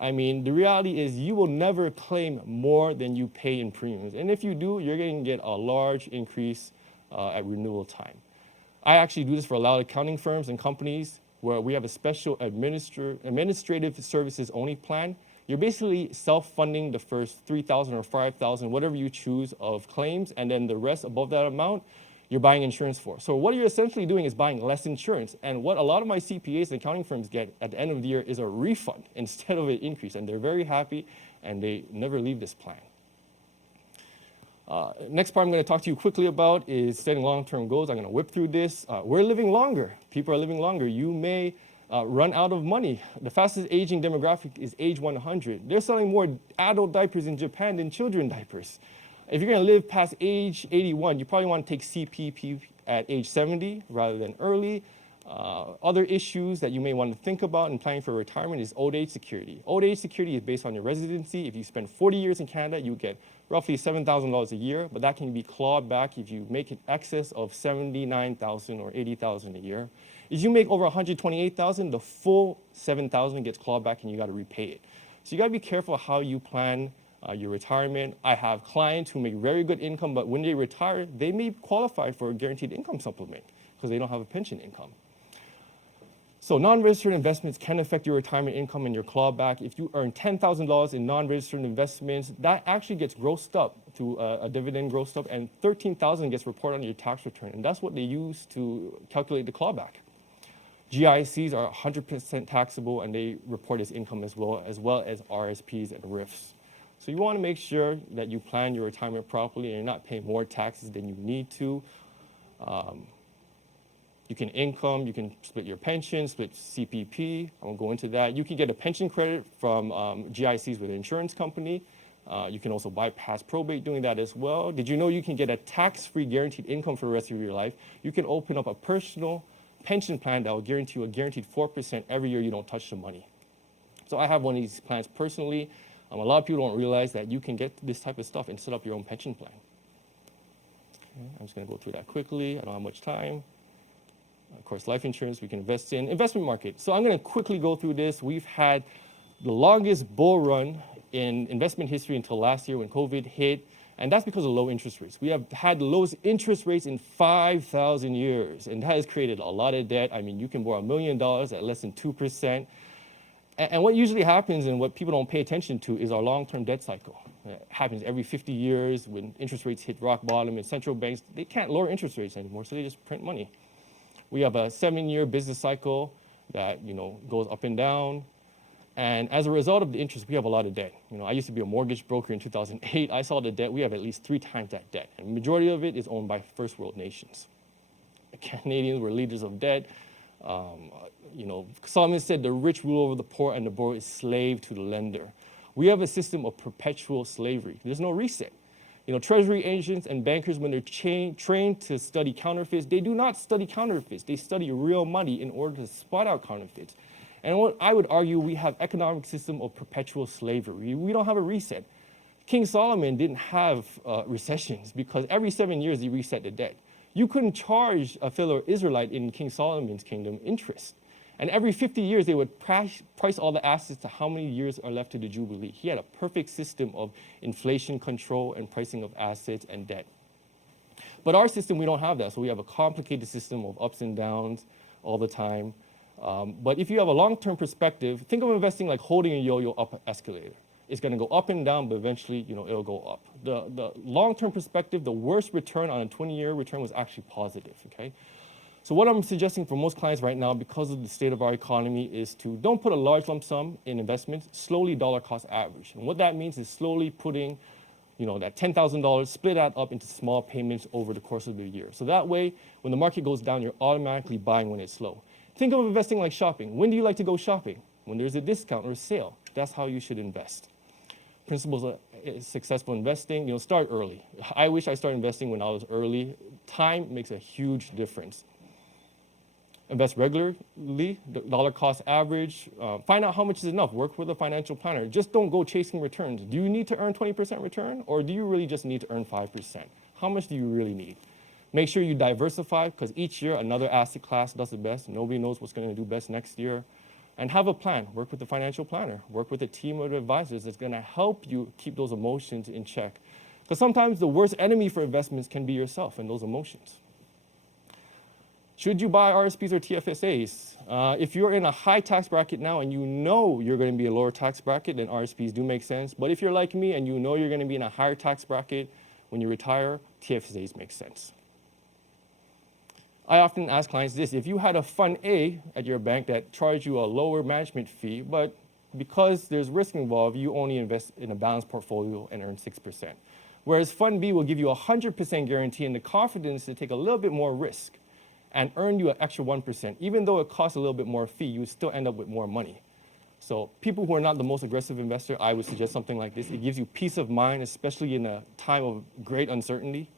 the reality is you will never claim more than you pay in premiums. And if you do, you're going to get a large increase at renewal time. I actually do this for a lot of accounting firms and companies where we have a special administrative services only plan. You're basically self-funding the first $3,000 or $5,000, whatever you choose, of claims, and then the rest above that amount, you're buying insurance for. So what you're essentially doing is buying less insurance. And what a lot of my CPAs and accounting firms get at the end of the year is a refund instead of an increase. And they're very happy, and they never leave this plan. Next part I'm going to talk to you quickly about is setting long-term goals. I'm going to whip through this. We're living longer. People are living longer. You may run out of money. The fastest aging demographic is age 100. They're selling more adult diapers in Japan than children diapers. If you're going to live past age 81, you probably want to take CPP at age 70 rather than early. Other issues that you may want to think about in planning for retirement is old age security. Old age security is based on your residency. If you spend 40 years in Canada, you get roughly $7,000 a year, but that can be clawed back if you make an excess of $79,000 or $80,000 a year. If you make over $128,000, the full $7,000 gets clawed back and you got to repay it. So you got to be careful how you plan your retirement. I have clients who make very good income, but when they retire, they may qualify for a guaranteed income supplement because they don't have a pension income. So non-registered investments can affect your retirement income and your clawback. If you earn $10,000 in non-registered investments, that actually gets grossed up to a dividend grossed up, and $13,000 gets reported on your tax return. And that's what they use to calculate the clawback. GICs are 100% taxable, and they report as income as well as RSPs and RIFs. So you want to make sure that you plan your retirement properly and you're not paying more taxes than you need to. You can split your pension, split CPP. I won't go into that. You can get a pension credit from GICs with an insurance company. You can also bypass probate doing that as well. Did you know you can get a tax-free guaranteed income for the rest of your life? You can open up a personal pension plan that will guarantee you a guaranteed 4% every year you don't touch the money. So I have one of these plans personally. A lot of people don't realize that you can get this type of stuff and set up your own pension plan. Okay, I'm just going to go through that quickly. I don't have much time. Of course, life insurance we can invest in. Investment market. So I'm going to quickly go through this. We've had the longest bull run in investment history until last year when COVID hit, and that's because of low interest rates. We have had the lowest interest rates in 5,000 years, and that has created a lot of debt. I mean, you can borrow $1 million at less than 2%. And what usually happens and what people don't pay attention to is our long-term debt cycle. It happens every 50 years when interest rates hit rock bottom, and central banks, they can't lower interest rates anymore, so they just print money. We have a 7-year business cycle that goes up and down. And as a result of the interest, we have a lot of debt. I used to be a mortgage broker in 2008. I saw the debt. We have at least 3 times that debt. And the majority of it is owned by first world nations. The Canadians were leaders of debt. Solomon said the rich rule over the poor and the poor is slave to the lender. We have a system of perpetual slavery. There's no reset. Treasury agents and bankers, when they're trained to study counterfeits, they do not study counterfeits. They study real money in order to spot out counterfeits. And what I would argue, we have economic system of perpetual slavery. We don't have a reset. King Solomon didn't have recessions because every 7 years he reset the debt. You couldn't charge a fellow Israelite in King Solomon's kingdom interest. And every 50 years, they would price all the assets to how many years are left to the Jubilee. He had a perfect system of inflation control and pricing of assets and debt. But our system, we don't have that. So we have a complicated system of ups and downs all the time. But if you have a long-term perspective, think of investing like holding a yo-yo up an escalator. It's going to go up and down, but eventually, it'll go up. The long-term perspective, the worst return on a 20-year return was actually positive, okay? So what I'm suggesting for most clients right now, because of the state of our economy, is to don't put a large lump sum in investments, slowly dollar cost average. And what that means is slowly putting, that $10,000, split that up into small payments over the course of the year. So that way, when the market goes down, you're automatically buying when it's low. Think of investing like shopping. When do you like to go shopping? When there's a discount or a sale. That's how you should invest. Principles of successful investing, start early. I wish I started investing when I was early. Time makes a huge difference. Invest regularly, dollar cost average. Find out how much is enough. Work with a financial planner. Just don't go chasing returns. Do you need to earn 20% return, or do you really just need to earn 5%? How much do you really need? Make sure you diversify, because each year another asset class does the best. Nobody knows what's going to do best next year. And have a plan. Work with a financial planner. Work with a team of advisors that's going to help you keep those emotions in check. Because sometimes the worst enemy for investments can be yourself and those emotions. Should you buy RSPs or TFSAs? If you're in a high tax bracket now and you know you're going to be a lower tax bracket, then RSPs do make sense. But if you're like me and you know you're going to be in a higher tax bracket when you retire, TFSAs make sense. I often ask clients this: if you had a Fund A at your bank that charged you a lower management fee, but because there's risk involved, you only invest in a balanced portfolio and earn 6%. Whereas Fund B will give you a 100% guarantee and the confidence to take a little bit more risk and earn you an extra 1%. Even though it costs a little bit more fee, you still end up with more money. So people who are not the most aggressive investor, I would suggest something like this. It gives you peace of mind, especially in a time of great uncertainty.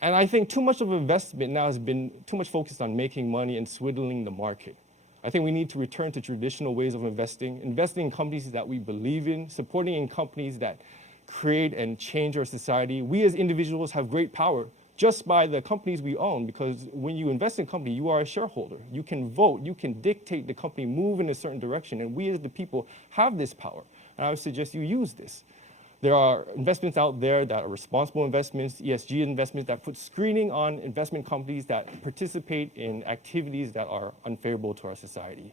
And I think too much of investment now has been too much focused on making money and swindling the market. I think we need to return to traditional ways of investing in companies that we believe in, supporting in companies that create and change our society. We as individuals have great power just by the companies we own, because when you invest in a company, you are a shareholder. You can vote, you can dictate the company move in a certain direction, and we as the people have this power. And I would suggest you use this. There are investments out there that are responsible investments, ESG investments that put screening on investment companies that participate in activities that are unfavorable to our society.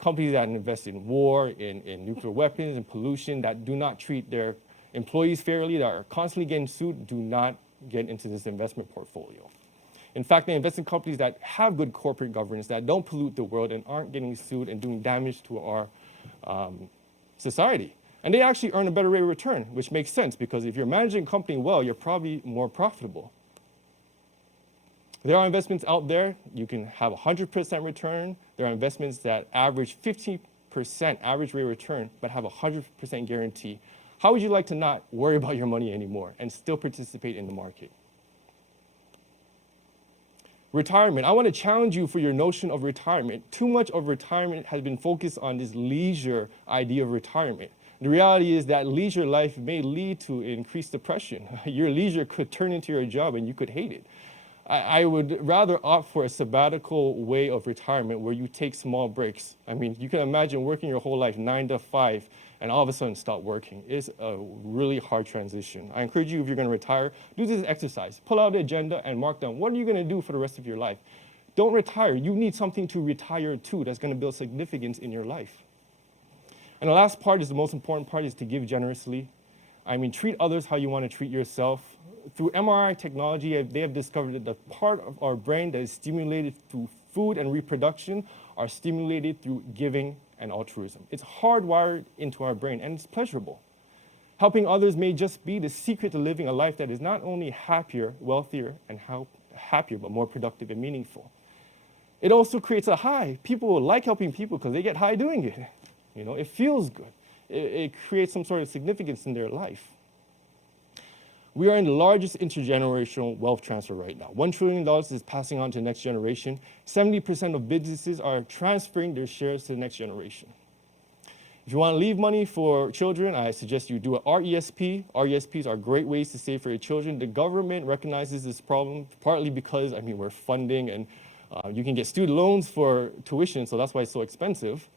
Companies that invest in war, in nuclear weapons, and pollution, that do not treat their employees fairly, that are constantly getting sued, do not get into this investment portfolio. In fact, they invest in companies that have good corporate governance, that don't pollute the world and aren't getting sued and doing damage to our society. And they actually earn a better rate of return, which makes sense because if you're managing a company well, you're probably more profitable. There are investments out there, you can have 100% return. There are investments that average 15% average rate of return, but have 100% guarantee. How would you like to not worry about your money anymore and still participate in the market? Retirement. I want to challenge you for your notion of retirement. Too much of retirement has been focused on this leisure idea of retirement. The reality is that leisure life may lead to increased depression. Your leisure could turn into your job and you could hate it. I would rather opt for a sabbatical way of retirement where you take small breaks. I mean, you can imagine working your whole life 9 to 5 and all of a sudden stop working. It's a really hard transition. I encourage you, if you're going to retire, do this exercise. Pull out the agenda and mark down what are you going to do for the rest of your life. Don't retire. You need something to retire to that's going to build significance in your life. And the last part is the most important part, is to give generously. I mean, treat others how you want to treat yourself. Through MRI technology, they have discovered that the part of our brain that is stimulated through food and reproduction are stimulated through giving and altruism. It's hardwired into our brain, and it's pleasurable. Helping others may just be the secret to living a life that is not only happier, wealthier, and happier, but more productive and meaningful. It also creates a high. People like helping people because they get high doing it. You know, it feels good. It creates some sort of significance in their life. We are in the largest intergenerational wealth transfer right now. $1 trillion is passing on to the next generation. 70% of businesses are transferring their shares to the next generation. If you want to leave money for children, I suggest you do an RESP. RESPs are great ways to save for your children. The government recognizes this problem, partly because, I mean, we're funding and you can get student loans for tuition, so that's why it's so expensive.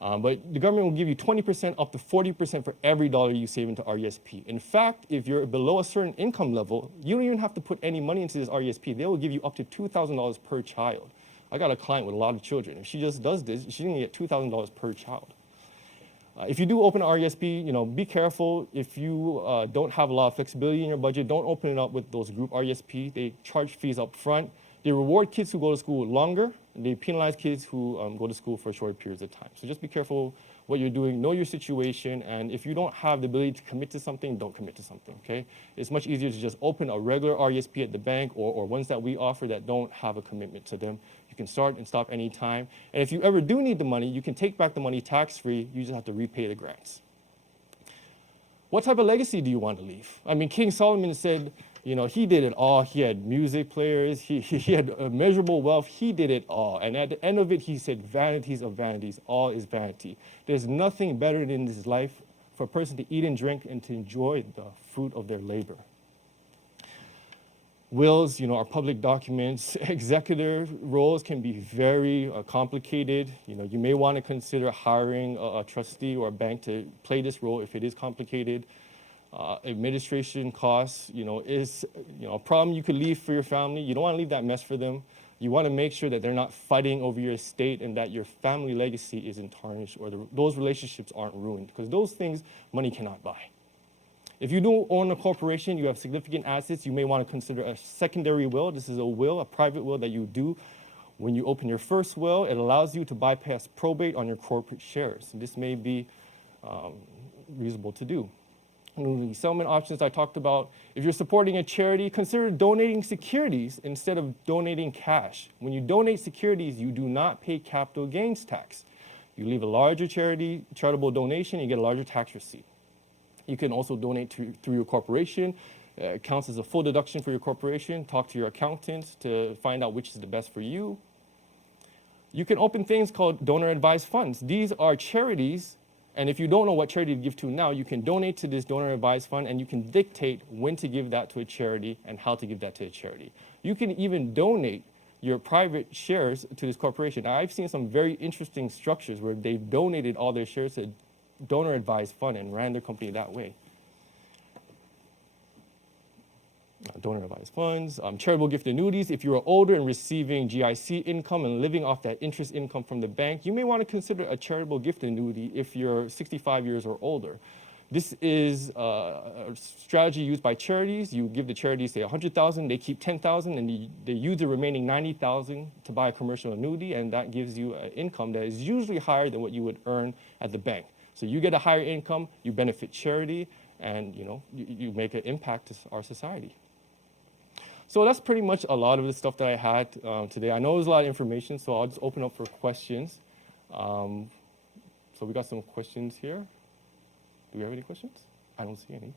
But the government will give you 20% up to 40% for every dollar you save into RESP. In fact, if you're below a certain income level, you don't even have to put any money into this RESP. They will give you up to $2,000 per child. I got a client with a lot of children. If she just does this, she's going to get $2,000 per child. If you do open an RESP, you know, be careful. If you don't have a lot of flexibility in your budget, don't open it up with those group RESP. They charge fees up front. They reward kids who go to school longer, and they penalize kids who go to school for short periods of time. So just be careful what you're doing, know your situation, and if you don't have the ability to commit to something, don't commit to something, okay? It's much easier to just open a regular RESP at the bank or ones that we offer that don't have a commitment to them. You can start and stop anytime. And if you ever do need the money, you can take back the money tax-free. You just have to repay the grants. What type of legacy do you want to leave? I mean, King Solomon said, you know, he did it all. He had music players. He had immeasurable wealth. He did it all. And at the end of it, he said, vanities of vanities, all is vanity. There's nothing better in this life for a person to eat and drink and to enjoy the fruit of their labor. Wills, you know, are public documents. Executor roles can be very complicated. You know, you may want to consider hiring a trustee or a bank to play this role if it is complicated. Administration costs, you know, is a problem you could leave for your family. You don't want to leave that mess for them. You want to make sure that they're not fighting over your estate and that your family legacy isn't tarnished or those relationships aren't ruined, because those things money cannot buy. If you do own a corporation, you have significant assets, you may want to consider a secondary will. This is a will, a private will that you do when you open your first will. It allows you to bypass probate on your corporate shares. And this may be reasonable to do. The settlement options I talked about, if you're supporting a charity, consider donating securities instead of donating cash. When you donate securities, you do not pay capital gains tax. You leave a larger charitable donation, you get a larger tax receipt. You can also donate through your corporation. It counts as a full deduction for your corporation. Talk to your accountant to find out which is the best for you. You can open things called donor-advised funds. These are charities. And if you don't know what charity to give to now, you can donate to this donor-advised fund, and you can dictate when to give that to a charity and how to give that to a charity. You can even donate your private shares to this corporation. Now, I've seen some very interesting structures where they've donated all their shares to a donor-advised fund and ran their company that way. donor advised funds, charitable gift annuities. If you are older and receiving GIC income and living off that interest income from the bank, you may want to consider a charitable gift annuity if you're 65 years or older. This is a strategy used by charities. You give the charities, say, 100,000, they keep 10,000, and they use the remaining 90,000 to buy a commercial annuity, and that gives you an income that is usually higher than what you would earn at the bank. So you get a higher income, you benefit charity, and you make an impact to our society. So that's pretty much a lot of the stuff that I had today. I know there's a lot of information, so I'll just open up for questions. So we got some questions here. Do we have any questions? I don't see any.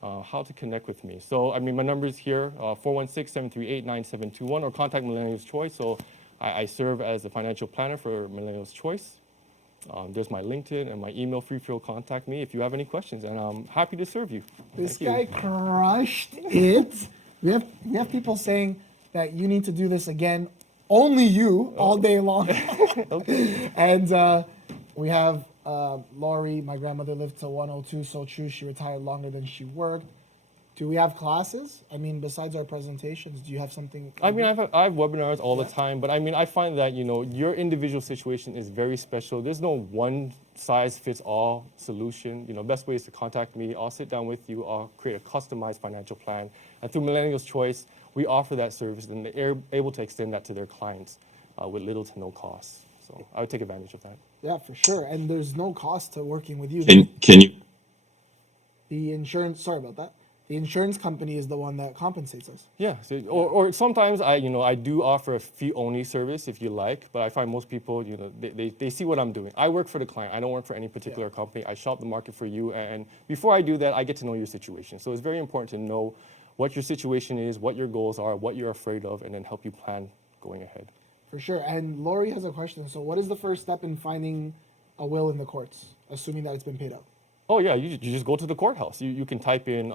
How to connect with me. So, I mean, my number is here, 416-738-9721, or contact Millennials Choice. So I serve as a financial planner for Millennials Choice. There's my LinkedIn and my email. Feel free to contact me if you have any questions, and I'm happy to serve you. This guy crushed it. We have people saying that you need to do this again. Only you all day long. Okay. And we have Lori. My grandmother lived till 102, so true. She retired longer than she worked. Do we have classes? I mean, besides our presentations, do you have something? I mean, I have webinars all the time, but I mean, I find that, your individual situation is very special. There's no one size fits all solution. Best way is to contact me. I'll sit down with you. I'll create a customized financial plan. And through Millennials Choice, we offer that service, and they're able to extend that to their clients with little to no cost. So I would take advantage of that. Yeah, for sure. And there's no cost to working with you. Can you? The insurance, sorry about that. The insurance company is the one that compensates us. Yeah, so, or sometimes I do offer a fee-only service if you like, but I find most people, they see what I'm doing. I work for the client. I don't work for any particular company. I shop the market for you, and before I do that, I get to know your situation. So it's very important to know what your situation is, what your goals are, what you're afraid of, and then help you plan going ahead. For sure. And Lori has a question. So what is the first step in finding a will in the courts, assuming that it's been paid out? Oh yeah, you just go to the courthouse. You can type in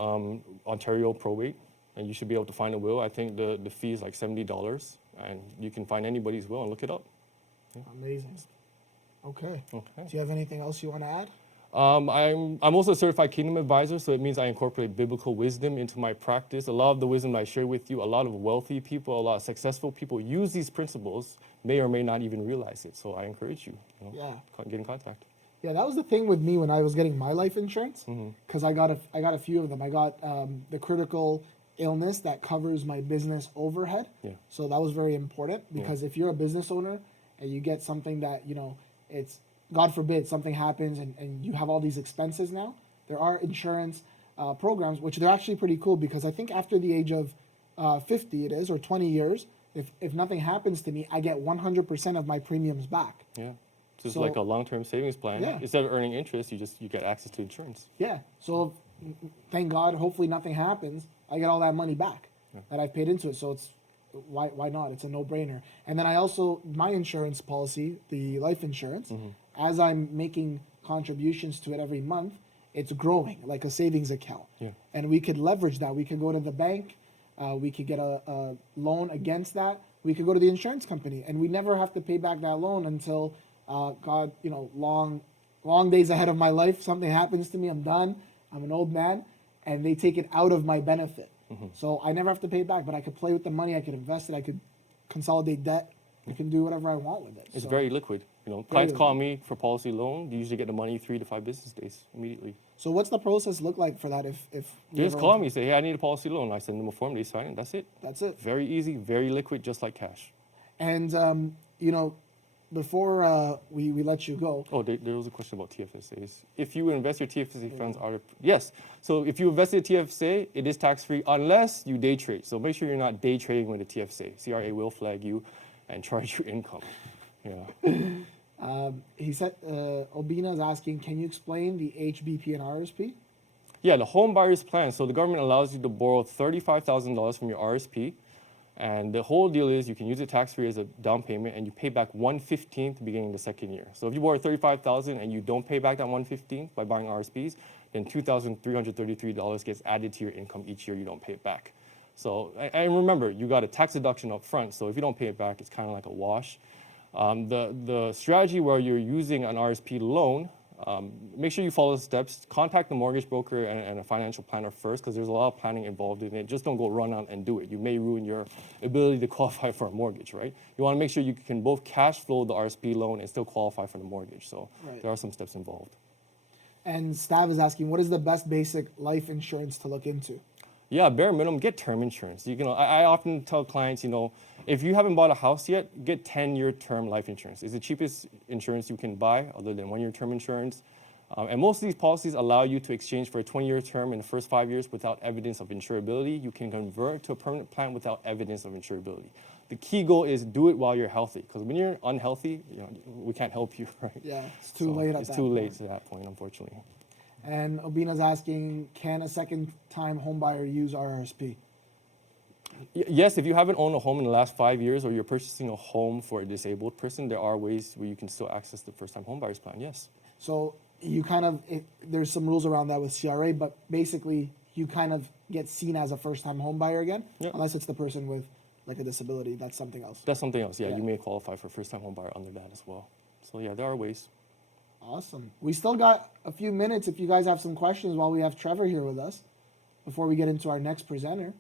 Ontario probate, and you should be able to find a will. I think the fee is like $70, and you can find anybody's will and look it up. Yeah. Amazing. Okay. Okay. Do you have anything else you want to add? I'm also a certified kingdom advisor, so it means I incorporate biblical wisdom into my practice. A lot of the wisdom I share with you, a lot of wealthy people, a lot of successful people use these principles, may or may not even realize it. So I encourage you, get in contact. Yeah, that was the thing with me when I was getting my life insurance, because I got a few of them. I got the critical illness that covers my business overhead. Yeah. So that was very important, because if you're a business owner and you get something that, it's, God forbid, something happens and you have all these expenses now, there are insurance programs, which they're actually pretty cool, because I think after the age of 50 it is, or 20 years, if nothing happens to me, I get 100% of my premiums back. Yeah. Just like a long-term savings plan. Yeah. Instead of earning interest, you get access to insurance. Yeah. So thank God, hopefully nothing happens. I get all that money back that I've paid into it. So it's why not? It's a no-brainer. And then I also, my insurance policy, the life insurance, as I'm making contributions to it every month, it's growing like a savings account. Yeah. And we could leverage that. We could go to the bank. We could get a loan against that. We could go to the insurance company, and we never have to pay back that loan until God, long days ahead of my life, something happens to me, I'm done, I'm an old man, and they take it out of my benefit. So I never have to pay it back, but I could play with the money, I could invest it, I could consolidate debt, I can do whatever I want with it. It's very liquid. Clients call me for policy loan, they usually get the money 3 to 5 business days immediately. So what's the process look like for that? If They just call me, say, hey, I need a policy loan. I send them a form, they sign it, that's it. That's it. Very easy, very liquid, just like cash. And, before we let you go. Oh, there was a question about TFSAs. If you invest your TFSA funds, yes. So if you invest in a TFSA, it is tax-free unless you day trade. So make sure you're not day trading with a TFSA. CRA will flag you and charge you income. Yeah. He said, Obina is asking, can you explain the HBP and RSP? Yeah, the home buyer's plan. So the government allows you to borrow $35,000 from your RSP. And the whole deal is you can use it tax-free as a down payment, and you pay back 1/15 beginning of the second year. So if you borrow $35,000 and you don't pay back that 1/15 by buying RSPs, then $2,333 gets added to your income each year you don't pay it back. So, and remember, you got a tax deduction up front, so if you don't pay it back, it's kind of like a wash. The strategy where you're using an RSP loan, Make sure you follow the steps. Contact the mortgage broker and a financial planner first, because there's a lot of planning involved in it. Just don't go run out and do it. You may ruin your ability to qualify for a mortgage, right? You want to make sure you can both cash flow the RSP loan and still qualify for the mortgage. So there are some steps involved. And Stav is asking, what is the best basic life insurance to look into? Yeah, bare minimum, get term insurance. I often tell clients, if you haven't bought a house yet, get 10-year term life insurance. It's the cheapest insurance you can buy other than 1-year term insurance. And most of these policies allow you to exchange for a 20-year term in the first 5 years without evidence of insurability. You can convert to a permanent plan without evidence of insurability. The key goal is do it while you're healthy, because when you're unhealthy, we can't help you, right? Yeah, it's too late at that point. It's too late to that point, unfortunately. And Obina's asking, can a second-time homebuyer use RRSP? Yes, if you haven't owned a home in the last 5 years or you're purchasing a home for a disabled person, there are ways where you can still access the first-time homebuyers plan, yes. So you there's some rules around that with CRA, but basically you kind of get seen as a first-time homebuyer again, unless it's the person with like a disability. That's something else. That's something else, yeah. You may qualify for first-time homebuyer under that as well. So yeah, there are ways. Awesome. We still got a few minutes if you guys have some questions while we have Trevor here with us before we get into our next presenter.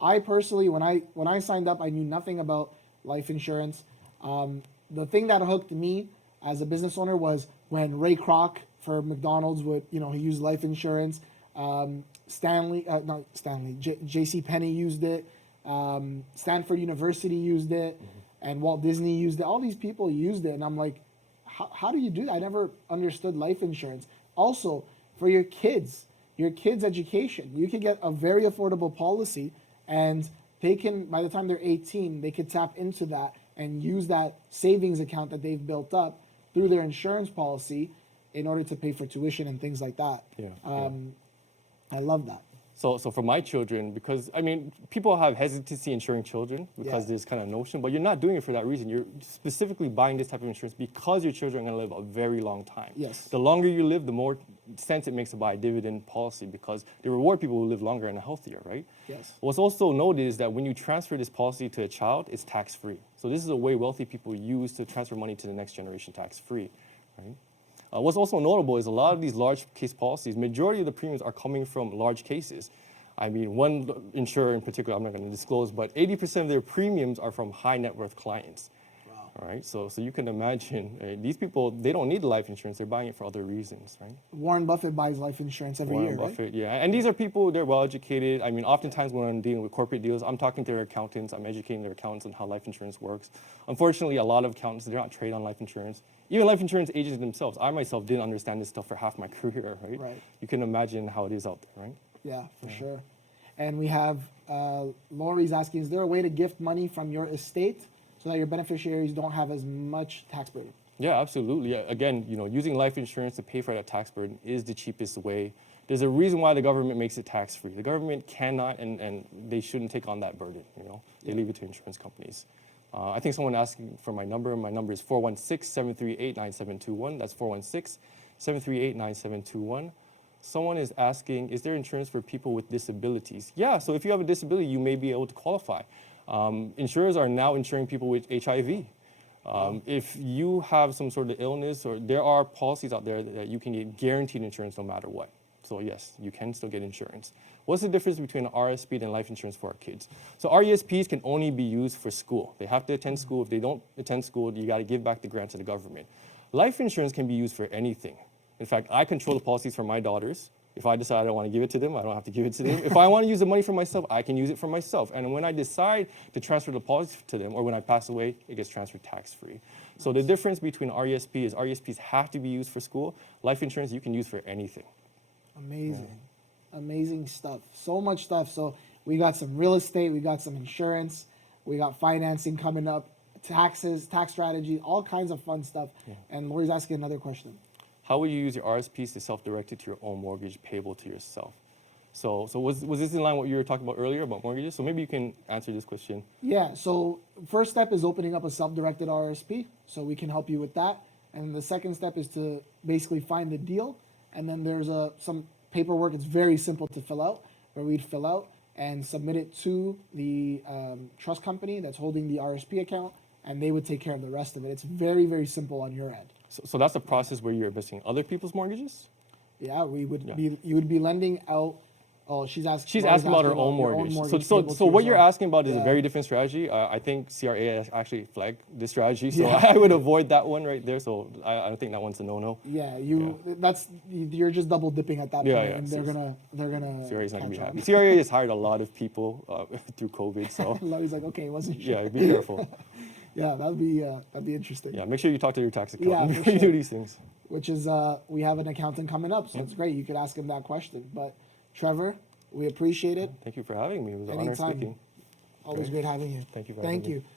I personally, when I signed up, I knew nothing about life insurance. The thing that hooked me as a business owner was when Ray Kroc for McDonald's would, he used life insurance. J.C. Penney used it. Stanford University used it. And Walt Disney used it. All these people used it. And I'm like, how do you do that? I never understood life insurance. Also, for your kids' education, you can get a very affordable policy, and they can, by the time they're 18, they could tap into that and use that savings account that they've built up through their insurance policy in order to pay for tuition and things like that. I love that. So for my children, because, people have hesitancy insuring children because there's kind of notion, but you're not doing it for that reason. You're specifically buying this type of insurance because your children are going to live a very long time. Yes. The longer you live, the more sense it makes to buy a dividend policy because they reward people who live longer and are healthier, right? Yes. What's also noted is that when you transfer this policy to a child, it's tax-free. So this is a way wealthy people use to transfer money to the next generation tax-free, right? What's also notable is a lot of these large case policies, majority of the premiums are coming from large cases. One insurer in particular, I'm not going to disclose, but 80% of their premiums are from high net worth clients. Wow. All right, so you can imagine these people, they don't need life insurance, they're buying it for other reasons, right? Warren Buffett buys life insurance every year, Buffett, right? Yeah, and these are people, they're well educated. Oftentimes when I'm dealing with corporate deals, I'm talking to their accountants, I'm educating their accountants on how life insurance works. Unfortunately, a lot of accountants, they're not trained on life insurance. Even life insurance agents themselves, I myself didn't understand this stuff for half my career, right? Right. You can imagine how it is out there, right? Yeah, for sure. And we have Lori's asking, is there a way to gift money from your estate so that your beneficiaries don't have as much tax burden? Yeah, absolutely. Yeah, again, using life insurance to pay for that tax burden is the cheapest way. There's a reason why the government makes it tax-free. The government cannot and they shouldn't take on that burden, They leave it to insurance companies. I think someone asking for my number. My number is 416-738-9721. That's 416-738-9721. Someone is asking, is there insurance for people with disabilities? Yeah, so if you have a disability, you may be able to qualify. Insurers are now insuring people with HIV. If you have some sort of illness, or there are policies out there that you can get guaranteed insurance no matter what. So yes, you can still get insurance. What's the difference between an RSP and life insurance for our kids? So RESPs can only be used for school. They have to attend school. If they don't attend school, you got to give back the grant to the government. Life insurance can be used for anything. In fact, I control the policies for my daughters. If I decide I don't want to give it to them, I don't have to give it to them. If I want to use the money for myself, I can use it for myself. And when I decide to transfer the policy to them, or when I pass away, it gets transferred tax-free. So the difference between RESP is RESPs have to be used for school. Life insurance you can use for anything. Amazing. Amazing stuff. So much stuff. So we got some real estate, we got some insurance, we got financing coming up, taxes, tax strategy, all kinds of fun stuff. And Lori's asking another question. How will you use your RSPs to self-direct it to your own mortgage payable to yourself? So was this in line with what you were talking about earlier about mortgages? So maybe you can answer this question. Yeah, so first step is opening up a self-directed RSP, so we can help you with that. And the second step is to basically find the deal. And then there's some paperwork. It's very simple to fill out, where we'd fill out and submit it to the trust company that's holding the RSP account. and they would take care of the rest of it. It's very, very simple on your end. So that's a process where you're investing in other people's mortgages? Yeah, we would be. You would be lending out. Oh, she's asking. She's Laura's asking about her your own mortgage. payable So to what you're yourself. asking about is a Yeah. very different strategy. I think CRA has actually flagged this strategy, so Yeah. I would avoid that one right there. So I think that one's a no-no. Yeah, you're just double dipping at that Yeah, point, yeah, and they're gonna CRA is not gonna be catch on. happy. CRA has hired a lot of people through COVID, so Larry's like, okay, wasn't sure. yeah, be careful. Yeah, that'd be interesting. Yeah, make sure you talk to your tax Yeah, accountant for before you sure. do these things. Which is we have an accountant coming up, so it's great. You could ask him that question. But Trevor, we appreciate it. Thank you for having me. It was an honor Anytime. speaking. Always great having you. Thank you for Thank having me. you.